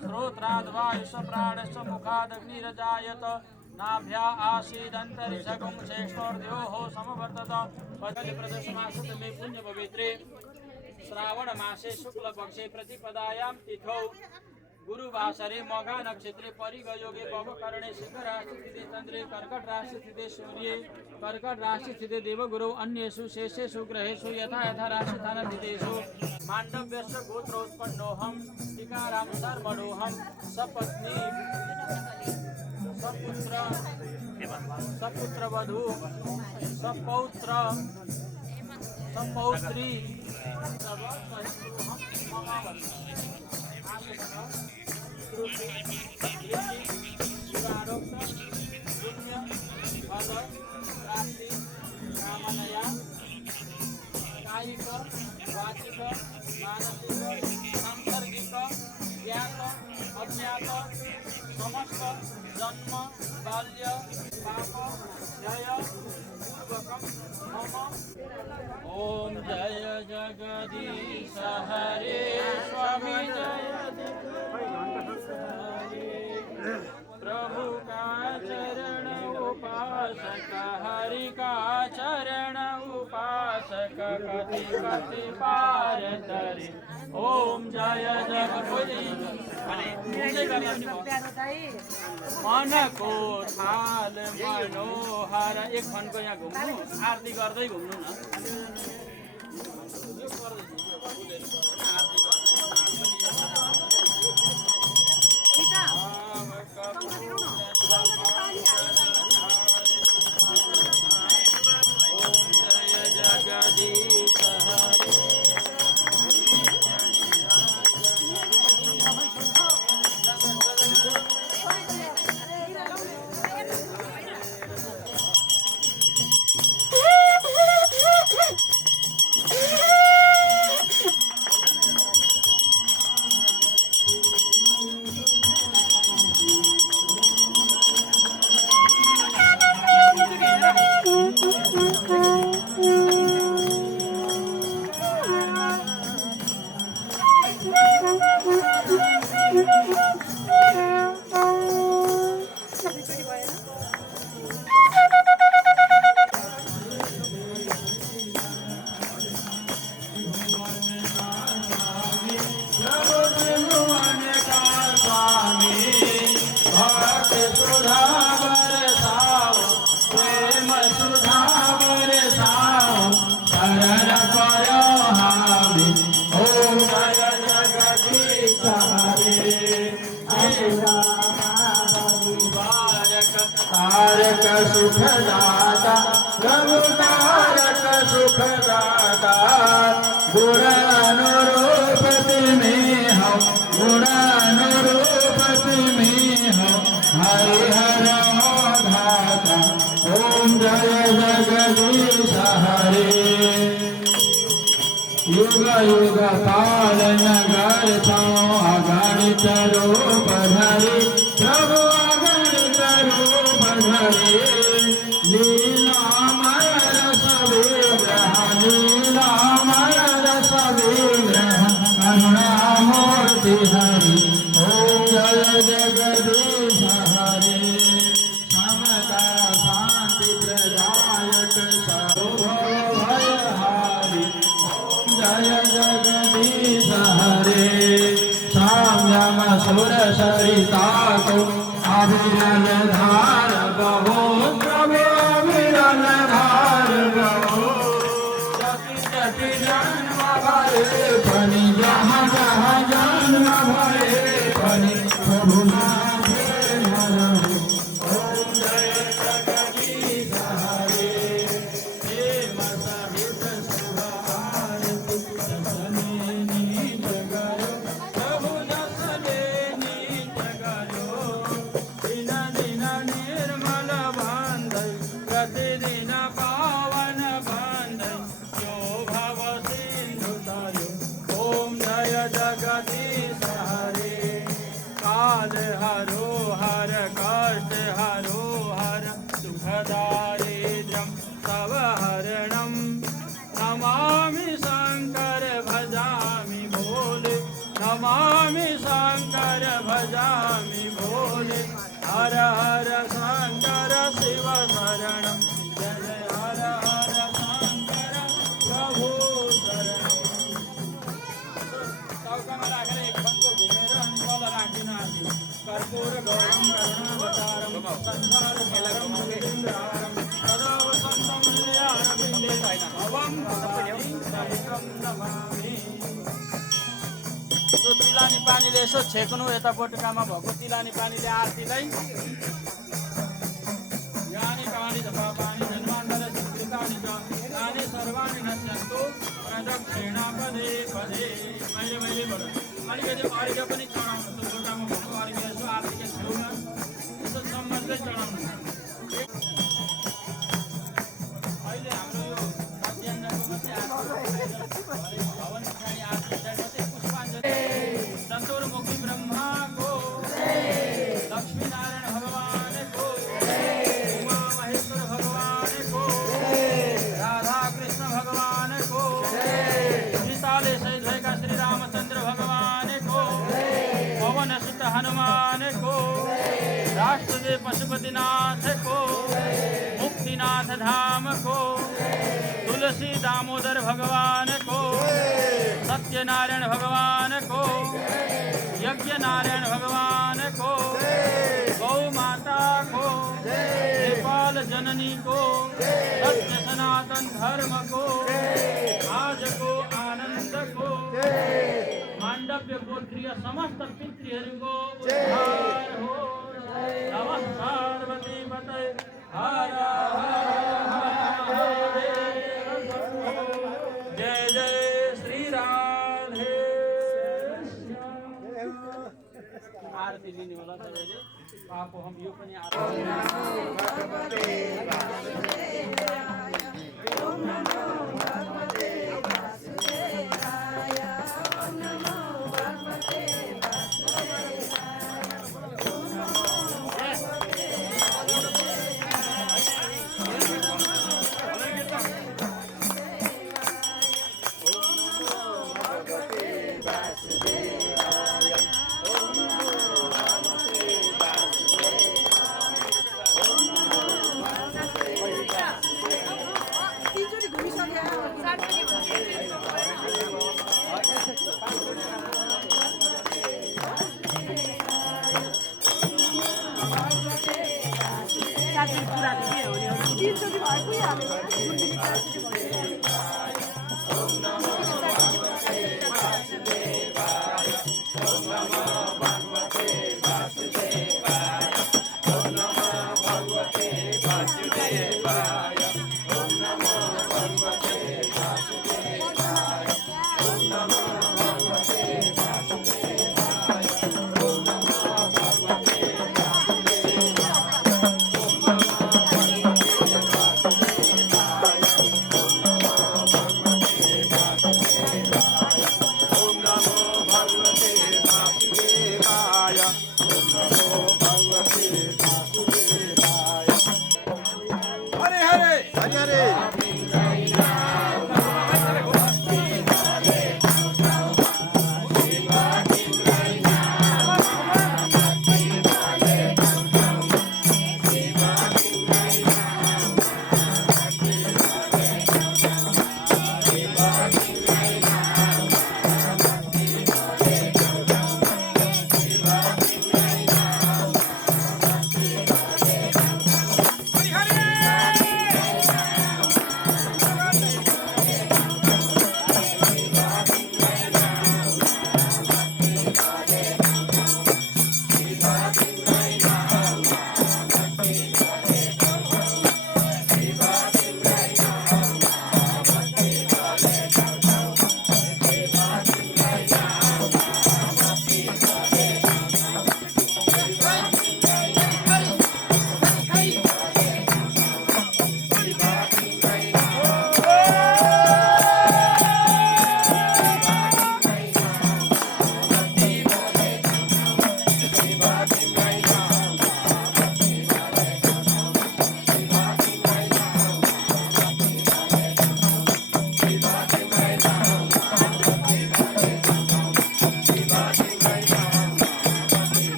श्रोत्राद्वायुष प्राणस्य मुखादग्निरजायत नाभ्या आसीदन्तरिक्षगुं श्रेष्ठोर्ध्योः समवर्तत प्रदशमासतमे पुण्यपवित्रे श्रावणमासे शुक्लपक्षे प्रतिपदायां तिथौ गुरुवासरे मघा नक्षत्रे परिगयोगे पवकरणे सिंहराशिस्थिते चन्द्रे कर्कट राशिस्थिते सूर्ये कर्कट राशिस्थिते देवगुरौ अन्येषु शेषेषु ग्रहेषु यथा यथा राशिस्थानस्थितेषु माण्डव्यस्य गोत्रोत्पन्नोऽहं टीकारां शर्मणोऽहं सपत्नी सपुत्रवधू सपौत्री कायिक वाचिक मानसिक सांसर्गिक ज्ञात अज्ञात समस्त जन्म बाल्य पाप जय पूर्वकम मम ओम जय जगदीश हरे स्वामी जय प्रभु का चरण उपासक हरि का चरण उपासक कति कति पार तरे ओम जय मन को थाल मनोहर एक खनको यहाँ घुम्नु आरती गर्दै घुम्नु न ओम जय जगदीश हरे तारक सुखदाता प्रभु तारक सुखदाता गुणानुरूपति में हम गुणानुरूपति में हम हरि हर धाता ओम जय जगदीश हरे युग युग पालन करता अगणित रूप धरि प्रभु अगणित रूप धरि लीलामय रस विग्रह लीलामय रस विग्रह करुणामूर्ति हरि ओम जय जगदीश हरे समता शांति प्रदायक सर्वभयहारि जय जगदीश हरे संयम सुर सरिता को अविरल धार बहो प्रभु अविरल धार बहो जति जति जन्म भरे बनि जहाँ जहाँ जन्म भरे बनि प्रभु नाथे हरहु ओम जय जगदीश हरे प्रेम सहित शुभ आरती दसने नीच गयो प्रभु दसने नीच गयो दिन दिन निर्मल हरो हर कष्ट हरो हर दुख दारिद्र्यं तव हरणं नमामि शंकर भजामि भोले नमामि शंकर भजामि भोले हर हर शंकर शिव शरणं जय जय हर हर शंकर प्रभु शरणं चौकामा राखेर एक खण्डको घुमेर अनि तल राखिन आदि कर्पूर गौरम करुणावतारम संसार सागरम भुजगेन्द्रहारम सदा वसन्तं हृदयारविन्दे भवं भवानी सहितं नमामि। त्यो तिलानी पानीले यसो छेक्नु यता बटुकामा भएको तिलानी पानीले आरतीलाई यानी कानि जपा पानी जन्मान्तర संस्कृतानि च तानि सर्वाणि नश्यन्तु प्रदक्षिणा पदे पदे मैले बोल अलिकति अर्घ्य पनि चढाउनु त्यो गोटामा भएको अर्घ्य यसो आरतीको छेउमा यसो चम्मचले चढाउनु। अहिले हाम्रो यो मध्याहको मात्रै भवन पछाडि आरती मात्रै पुष्पाञ्जली सन्तोरमुखी ब्रह्माको लक्ष्मी नारायण भगवान को उमा महेश्वर भगवान को राधा कृष्ण भगवान को सीताले सहित भएका श्री रामचंद्र भगवान को पवन सुत हनुमान को राष्ट्रदेव पशुपतिनाथ को मुक्तिनाथ धाम को तुलसी दामोदर भगवान को सत्यनारायण भगवान को यज्ञ नारायण भगवान को गौ माता को नेपाल जननी को सत्य सनातन धर्म को आज को आनंद को मांडव्य गोत्रीय समस्त पितृहरूको उद्धार हो। नमः पार्वती पतये हर जय जय श्री राधे आरती लिने होला तपाईले पापो हम यो पनि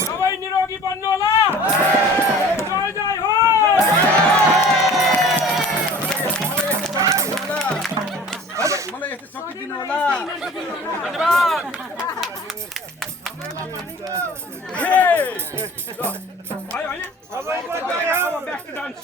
सबै निरोगी बन्नु होला। जय जय हो। मलाई यस्तो शक्ति दिनु होला। धन्यवाद। Back to dance.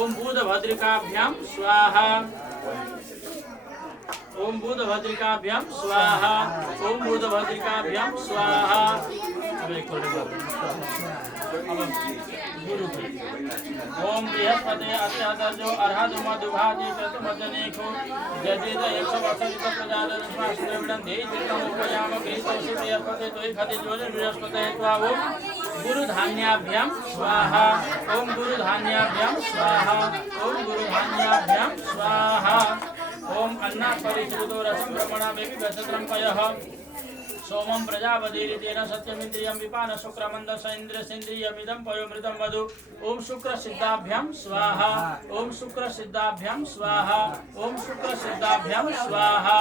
ओम भूतभद्रिकाभ्याम स्वाहा ओम भूतभद्रिकाभ्याम स्वाहा ओम भूतभद्रिकाभ्याम स्वाहा ओम बृहस्पति अत्यादर्जो अर्हद मधुभाति चतुर्मजनेको जजेत 100 वर्षित प्रजादन स्वास्थ्यविदं देहितं उपयाम गृहीतोषि बृहस्पति तोहि खति जोनि बृहस्पति त्वा ओम गुरुधान्याभ्याम स्वाहा ओम गुरुधान्याभ्याम स्वाहा ओम गुरुधान्याभ्याम स्वाहा ओम अन्ना परिचुतो रसं ब्रह्मणामेपि व्यसत्रं पयः सोमं प्रजापतिरितेन सत्यमिन्द्रियं विपान शुक्रमन्दस इन्द्रसेन्द्रियमिदं पयोमृतं वधु ओम शुक्र सिद्धाभ्यां स्वाहा ओम शुक्र सिद्धाभ्यां स्वाहा ओम शुक्र सिद्धाभ्यां स्वाहा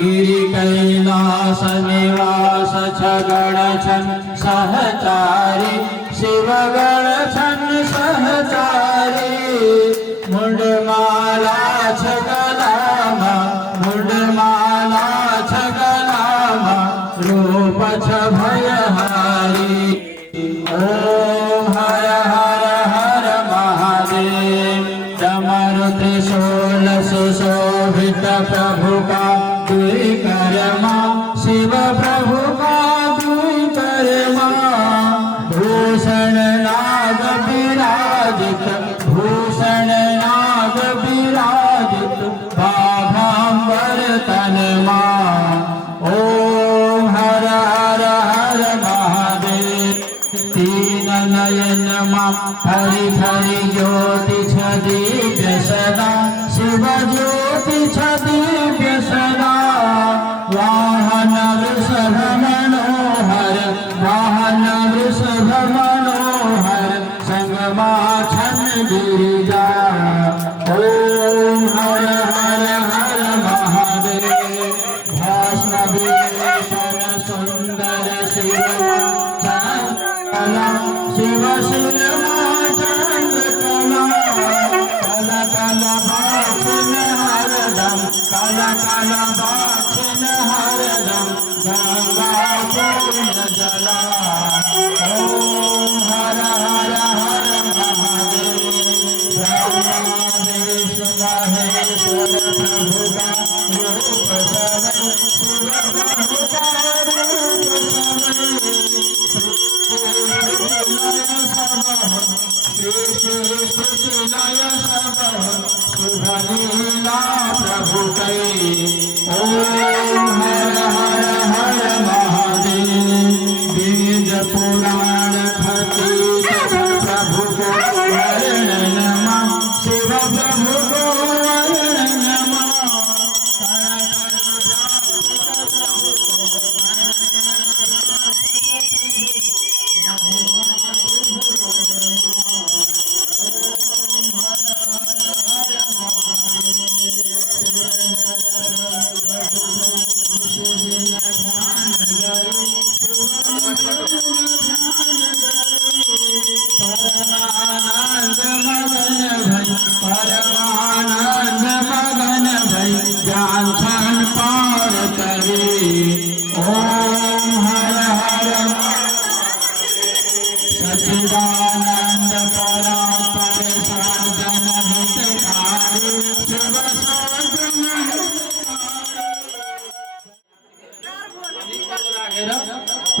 गिरि कैलास निवास छगण छन सहचारी शिव गण छन सहचारी मुंडमाला छगलामा मुंडमाला छगलामा रूप छ भयहारी ओम हर हर हर महादेव डमरु त्रिशूल सुशोभित प्रभु का दुई कर्मा शिव प्रभु का दुई कर्मा भूषण नाग विराजित भूषण नाग विराजित बाघांबर तनमा ओम हर हर हर महादेव तीन नयन मां हरि हरि ज्योति छ दिव्य सदा शिव ज्योति छ दिव्य सदा वाहन वृषभ मनोहर वाहन वृषभ मनोहर संगमा छन गिरिजा ओम हर हर हर महादेव भस्म विभूषण सुंदर शिव चंद्रकला शिव शिरमा चंद्रकला कला कला भाषण हरदम कला कला भाषण हरदम गंगा पूर्ण जला ओम हर हर हर महादेव ब्रह्मा विष्णु महेश्वर प्रभु का रूप सवै शिव प्रभु का रूप लय सब शुभ लीला प्रभु कई ओम हर हर हर महादेव वेद पुराण खतीत प्रभु को वर्णन शिव प्रभु को वर्णन परमानंद मगन भई ज्ञान छन पार करे ओम हर हर सच्चिदानंद परात्पर साजन हितकारी शिव साजन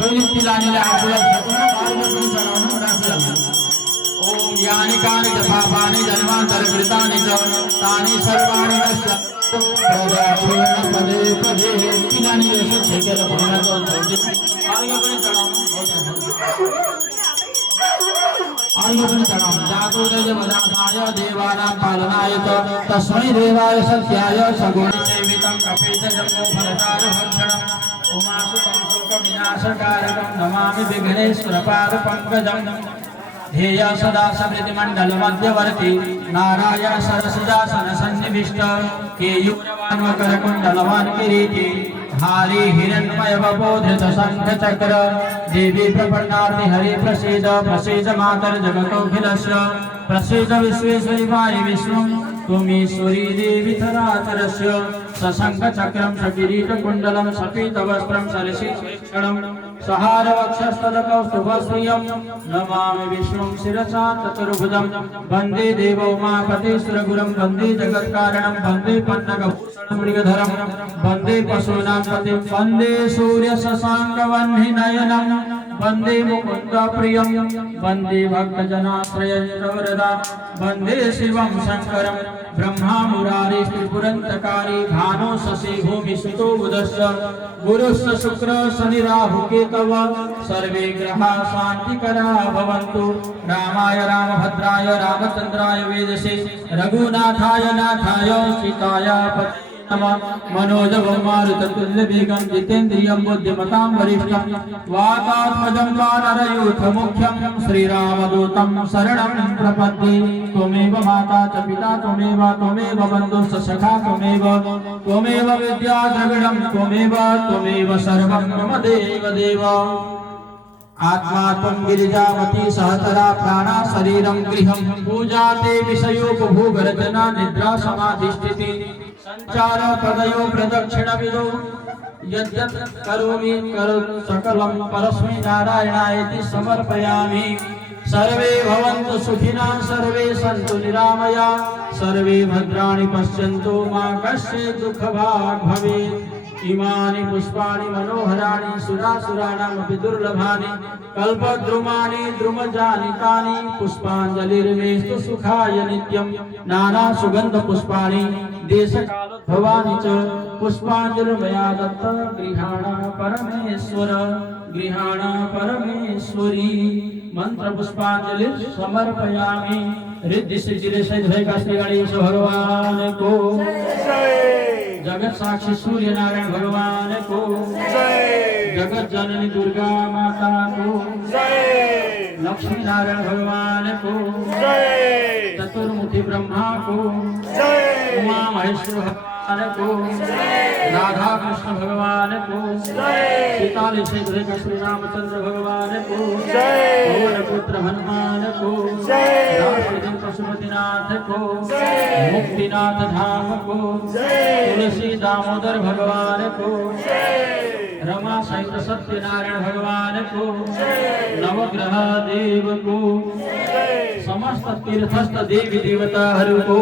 पहिली तिलानीले आफूलाई झुकाउनु अर्को पनि चढाउनु राखिहाल्नु ओम यानि कानि च पापानि जन्मान्तरकृतानि च तानि सर्वाणि नश्य प्रदक्षिण पदे पदे तिलानीले यसो छेकेर भुइँमा चढ्छ अर्को पनि चढाउनु अर्को पनि चढाउनु जातो देवदाताय देवानां पालनाय च तस्मै देवाय सत्याय सगुण सेवितं कपित जम्बो फलदार भक्षणम् उमासुतं शोकविनाशकारकं नमामि विघ्नेश्वरपादपङ्कजं ध्येय सदा समृद्धिमण्डल मध्यवर्ती नारायण सरसिजासन सन्निविष्ट केयूरवान् मकरकुण्डलवान् किरीटी हारी हिरण्मय वपोधृत शंख चक्र देवी प्रपन्नार्ति हरि प्रसीद प्रसीद मातर जगतोऽखिलस्य प्रसीद विश्वेश्वरी वायु विष्णु त्वमीश्वरी देवी धराचरस्य सशंख चक्रं सकिरीटकुण्डलं सपीतवस्त्रं सरसिक्षणं सहारवक्षस्तदकौस्तुभश्रियं नमामि विष्णुं शिरसा चतुर्भुजं वन्दे देवोमापतिसुरगुरुं वन्दे जगत्कारणं वन्दे पन्नगभूषणं मृगधरं वन्दे पशूनां पतिं वन्दे सूर्यशशाङ्कवह्निनयनं वन्दे मुकुन्दप्रियं वन्दे भक्तजनाश्रयवरदा वन्दे शिवं शङ्करं ब्रह्मा मुरारी त्रिपुरन्तकारी भानो शशि भूमिसुतो बुधस्य गुरुश्च शुक्र शनि राहु केतव सर्वे ग्रहा शान्तिकरा भवन्तु रामाय रामभद्राय रामचन्द्राय वेदसे रघुनाथाय नाथाय सीताय मनोजवं मारुततुल्यवेगं जितेन्द्रियं बुद्धिमतां वरिष्ठं वातात्मजं वानरयूथमुख्यं श्रीरामदूतं शरणं प्रपद्ये त्वमेव माता च पिता त्वमेव बन्धुश्च सखा त्वमेव विद्या द्रविणं त्वमेव सर्वं मम देव आत्मा त्वं गिरिजावती सहचरा प्राणा शरीरं गृहं पूजा ते विषयोपभोगरचना निद्रा समाधिष्ठिति संचार पदयो प्रदक्षिणविदो यद्यत् करोमि सकलं परस्मै नारायणायति समर्पयामि। सर्वे भवन्तु सुखिनः सर्वे सन्तु निरामया सर्वे भद्राणि पश्यन्तु मा कश्चित् दुःखभाग् भवेत्। इमानि पुष्पाणि मनोहराणि सुरासुराणामपि दुर्लभानि कल्पद्रुमाणि द्रुमजानितानि पुष्पाञ्जलिर्मेस्तु सुखाय नित्यं नाना सुगन्ध पुष्पाणि देशकालोद्भवानि च पुष्पाञ्जलिर्मया दत्त गृहाण परमेश्वरी मंत्र पुष्पांजलि समर्पयामि। रिद्धि सिद्धि श्री गणेश भगवान को जगत साक्षी सूर्य नारायण भगवान को जगत जननी दुर्गा माता को लक्ष्मी नारायण भगवान को चतुर्मुखी ब्रह्मा को उमा महेश्वर भगवान को राधा कृष्ण भगवान को सीताली श्री रामचंद्र भगवान को पवन पुत्र हनुमान को पशुपतिनाथ को मुक्तिनाथ धाम को तुलसी दामोदर भगवान को रमा सहित सत्यनारायण भगवान को नवग्रह देव को समस्त तीर्थस्थ देवी देवता को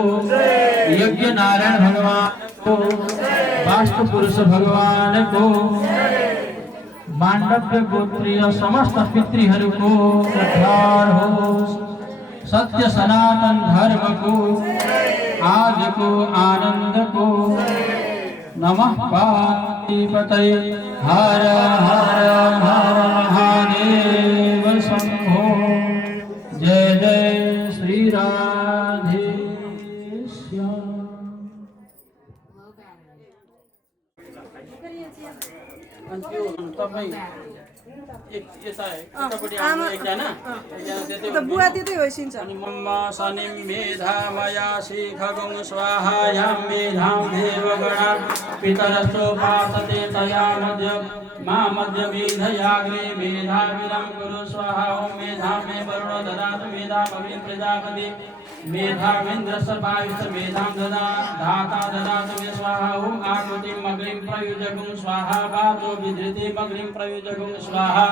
यज्ञ नारायण भगवान को वास्तु पुरुष भगवान को मांडव्य गोत्रीय समस्त पितृहरु को उद्धार हो। सत्य सनातन धर्म को आग को आनंद को नमः पार्वतीपतये हर हर महादेव शंभो। जय जय श्री राधे श्याम। बुवा त्यतै होइसिन्छ अनि मम्मा शनिं मेधामया शिखगुं स्वाहायां मेधां देवगणा पितरश्चोपासते तया मध्य मा मध्य मेधयाग्रे मेधाविरं कुरु स्वाहा। ॐ मेधां मे वरुण ददातु मेधामविं प्रजापति मेधामिन्द्रस्य वायुश्च मेधां धाता ददातु मे स्वाहा। ॐ आकृतिम् अग्निं प्रयुजगुं स्वाहा वाचो विधृतिम् अग्निं प्रयुजगुं स्वाहा।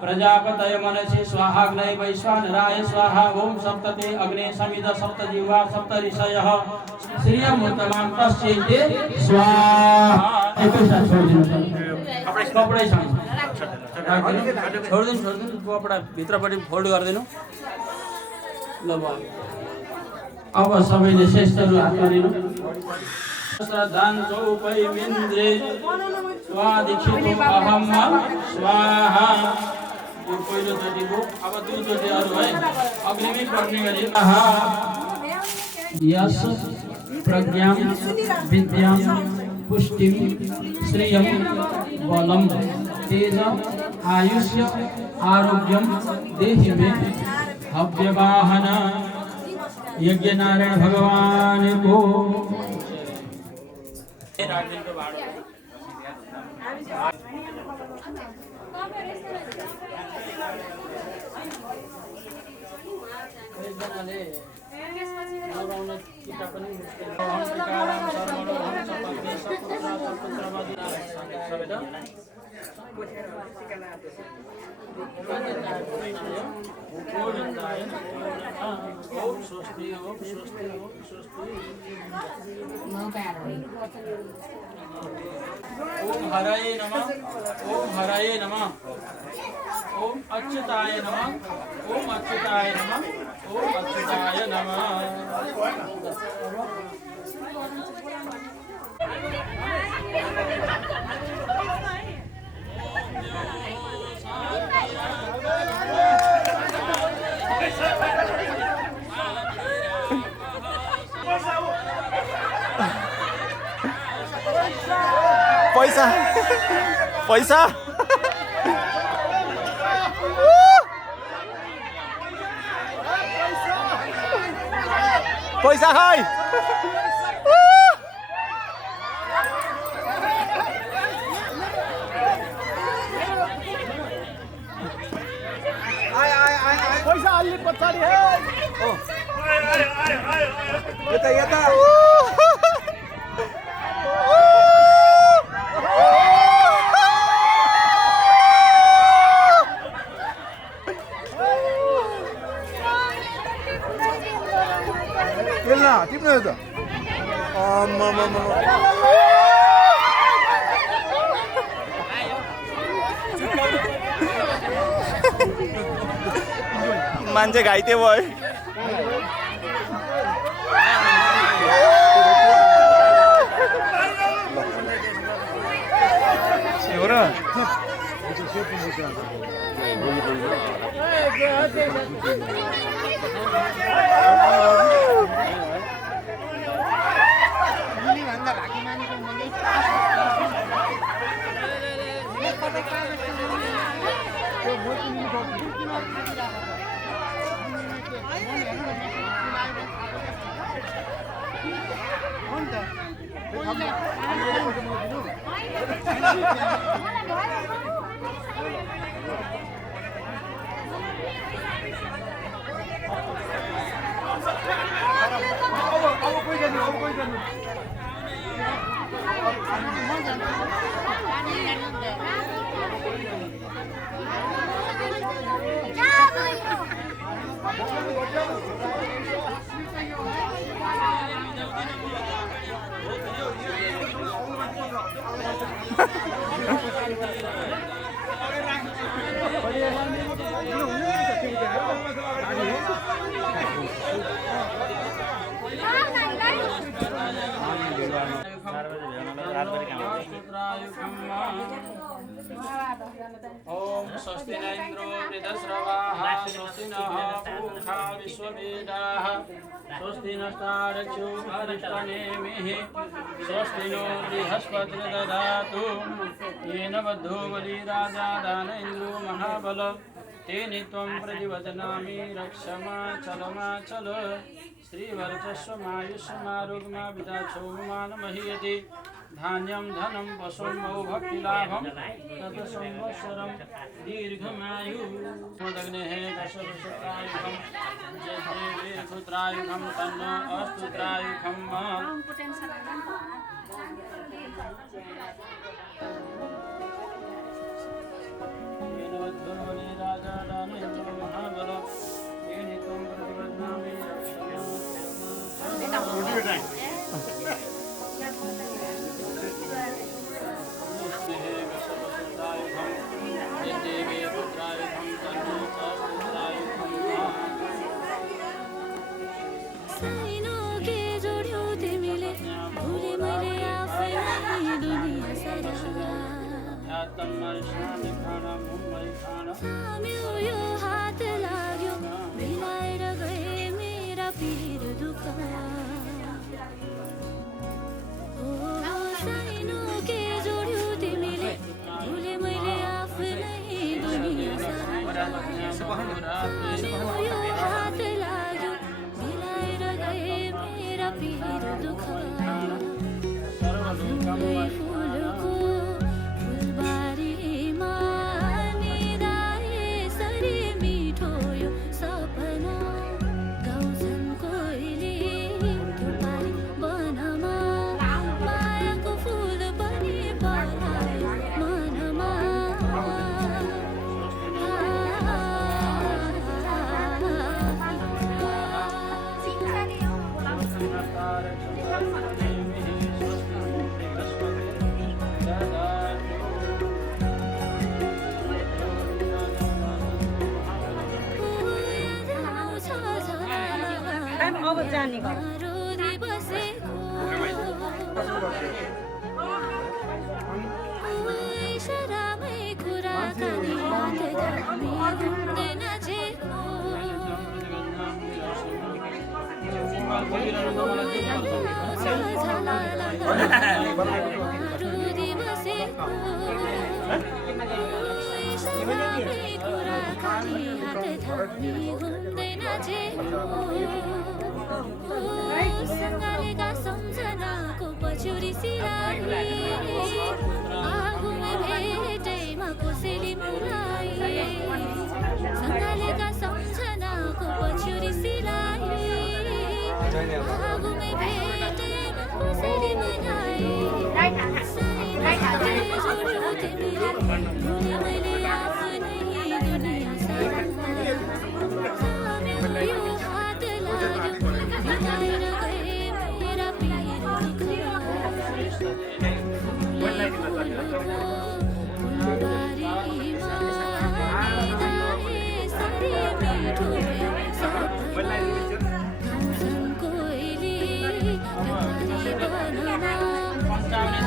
प्रजापतये मनसि स्वाहाग्नये वैश्वानराय स्वाहा। ॐ सप्तते अग्ने समिद सप्तजिह्वा सप्त ऋषयः श्रियमुत्तमं तस्यैते स्वाहा। कपडा छोडिदिनु कपडा भित्रपट्टि फोल्ड गरिदिनु ल। अब सबैले श्रेष्ठहरू हातमा लिनु। श्रद्धाञ्चोपैमिन्द्रे स्वादिक्षितो अहम् स्वाहा। यो पहिलोचोटिको। अब दुईचोटि अरू है अग्निमै पढ्ने गरी यस प्रज्ञां विद्यां पुष्टिं श्रियं बलं तेज आयुष्य आरोग्यं देहि मे हव्यवाहन। यज्ञ नारायण भगवान को ओम हराये नमः। ओम हराये नमः। ओम अच्युताय नमः। ओम अच्युताय नमः। ओम अच्युताय नमः। पैसा पैसा पैसा खै पैसा अलि पछाडि हे यता यता खेल्न टिप्नु त मान्छे घाइते भयो हो र ओम स्वस्ति न इंद्रो वृद्धश्रवाः स्वस्ति नः पूषा विश्ववेदाः स्वस्ति नस्तारक्षो अरिष्टनेमिः स्वस्ति नो बृहस्पतिर्दधातु येन बद्धो बलिराजा दान इन्द्रो महाबल तेन त्वं प्रतिवदनामि रक्षमाचल श्रीवर्चस्वमायुष्यमारोग्यमा विदाक्षोमान महीयते धान्यं धनं पशुं मो भक्तिलाभं तत संवत्सरं दीर्घमायु मदग्नेः दशरसत्रायुधं जयदेवे पुत्रायुधं तन्नो अस्तु त्रायुधं राजा दानेन्द्रो महाबल तेन त्वं प्रतिवदनामि हात लाग्यो भिलाएर गए मेरा पीर दुःख साइनो के जोड्यो तिमीले भुले मैले आफ्नै दुनिया यो हात लाग्यो भिलाएर गए मेरा पीर दुःख फुलको फुलबारीमा निदाए सरी मिठो यो सपना गाउँछन् कोइली थुपारी वनमा मायाको फुल पनि पलायो मनमा सँगालेका सम्झनाको पछुरी सिलाए आगोमा भेटेमा कोसेली मुलाए सँगालेका सम्झनाको पछुरी सिलाए आगोमा भेटेमा कोसेली मुलाए मैले आफ्नै दुनिया हात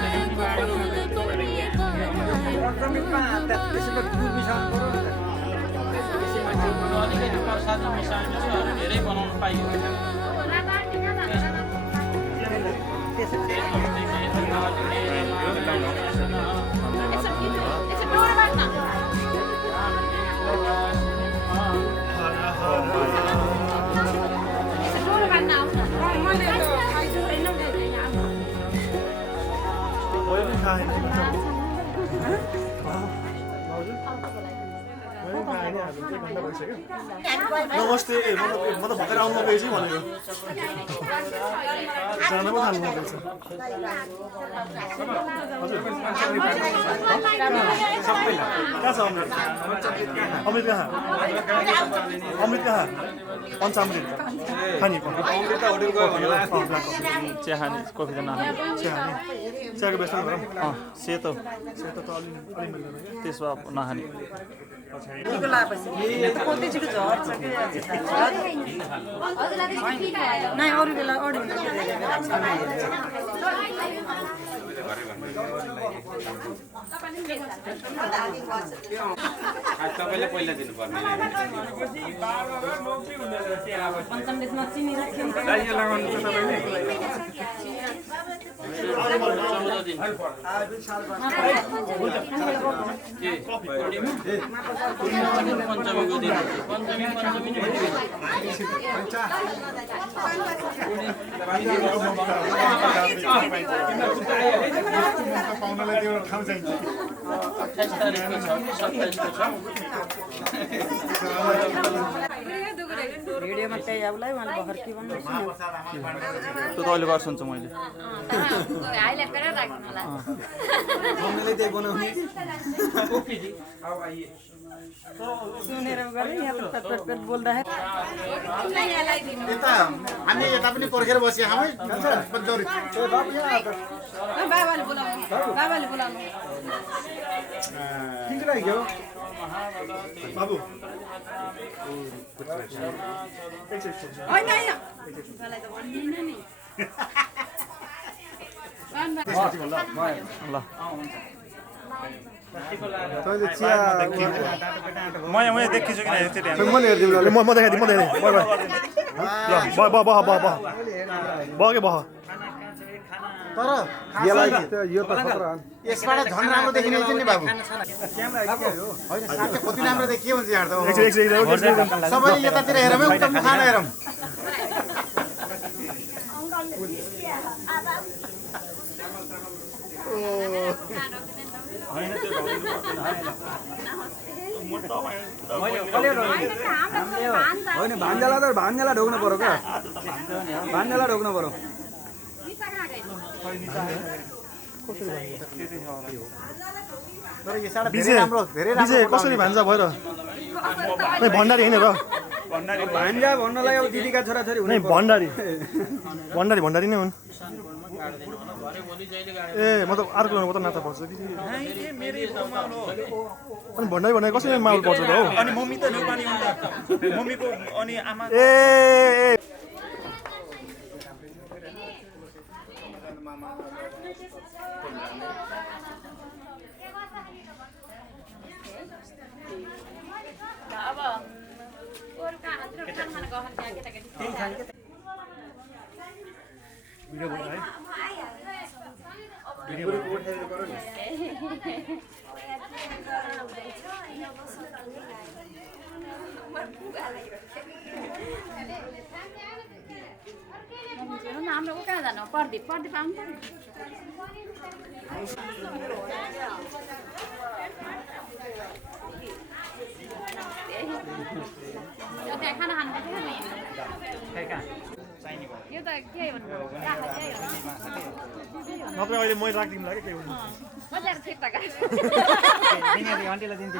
लाग्यो बिताएर गए मेरा अलिकति प्रसादी मिसाउने चाहिँ धेरै बनाउनु पाइयो नमस्ते म त भर्खर आउनु गएछु भनेको जान पो थाल्नु पर्छ कहाँ छ अमृत कहाँ अमृत कहाँ पञ्चामृत खाने चिया खाने कफी त नखाने चियाको व्यस्त गरौँ सेतो सेतो त अलि मिल्दैन त्यसो भए नखाने तपाईँले पहिला दिनुपर्ने पञ्चामृतमा चिनी राख्यो लगाउनु छ तपाईँले पञ्चमीको दिन पञ्चमी पाउनलाई त्यो ठाउँ चाहिन्छ 28 तारिखको छ 27 को छ भिडियोमा त्यही आउलाई मैले भर्खर के भन्नु त्यो त अहिले गर्छु मैले हाइलाइट गरेर राख्नु होला मम्मीले त्यही बनाउने सुनेर गरे यहाँ त पेट बोल्दाखेरि यता हामी यता पनि पर्खेर बसिया है पञ्चौरी बाबाले बोलाउनु किनको लागि हो बाबु होइन ल तैँले चिया म यहाँ देखिछु किन यस्तो टाइम म हेरिदिउँ म देखाइदिउँ ल बह तर यो त यसबाट झन् राम्रो देखिने थियो नि बाबु होइन साथै कति राम्रो देखियो हुन्छ यहाँ त सबैले यतातिर हेरौँ उता मुखान हेरौँ होइन भान्जाला ढोक्नु पर्यो क्या भान्जाला ढोक्नु पर्यो कसरी भान्जा भएर भण्डारी होइन र भान्जा भन्नलाई अब दिदीका छोराछोरी हुने भण्डारी नै हुन् ए म त अर्को म त नाता पर्छ दिदी अनि भण्डारी कसरी माहौल पर्छ त हौ अनि मम्मी त नेपाली हुन् मम्मीको अनि आमा ए हाम्रो कहाँ जानु प्रदीप प्रदीप आउनु पर्यो यो त्यहाँ खाना खानु पर्छ यो त के भन्नु नत्र अहिले मैले राखिदिउँला के हुन्छ बजार ठिक त आन्टीलाई दिन्छु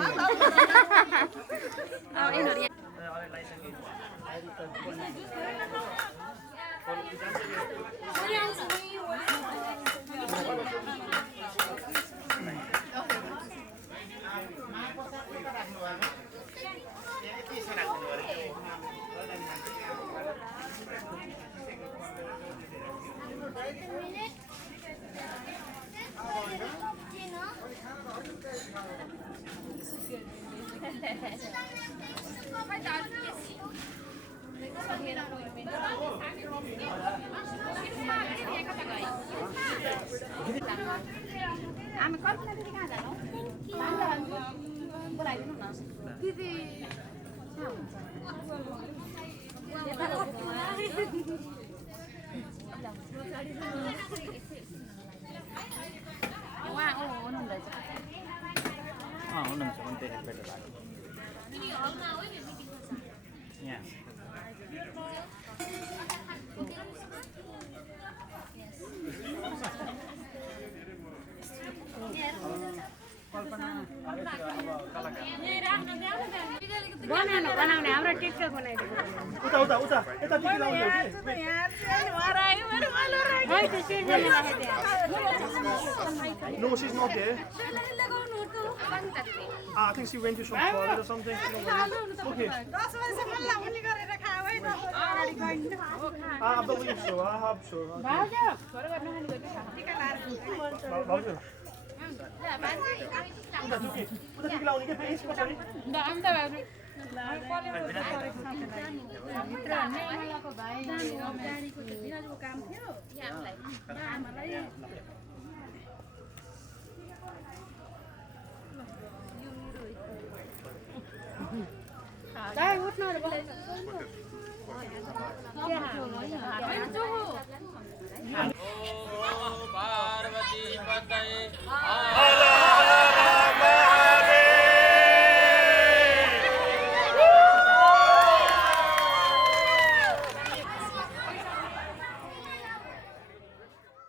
हामी कल्पना दिदी कहाँ जानु बोलाइदिनु न दिदी उहाँ हुनुहुँदैछ हुनुहुन्छ भने त्यही भेट लाग्यो यहाँ बनाउने हाम्रो टिकटक बनाइदिनु उता उता उता यता टिकी लाउँदै No, she's not there. I think she went to some toilet or something. Okay. I believe so. I hope so. भाउजू उता टिकी लाउने के फेरि पछाडि काम थियो उठ्नु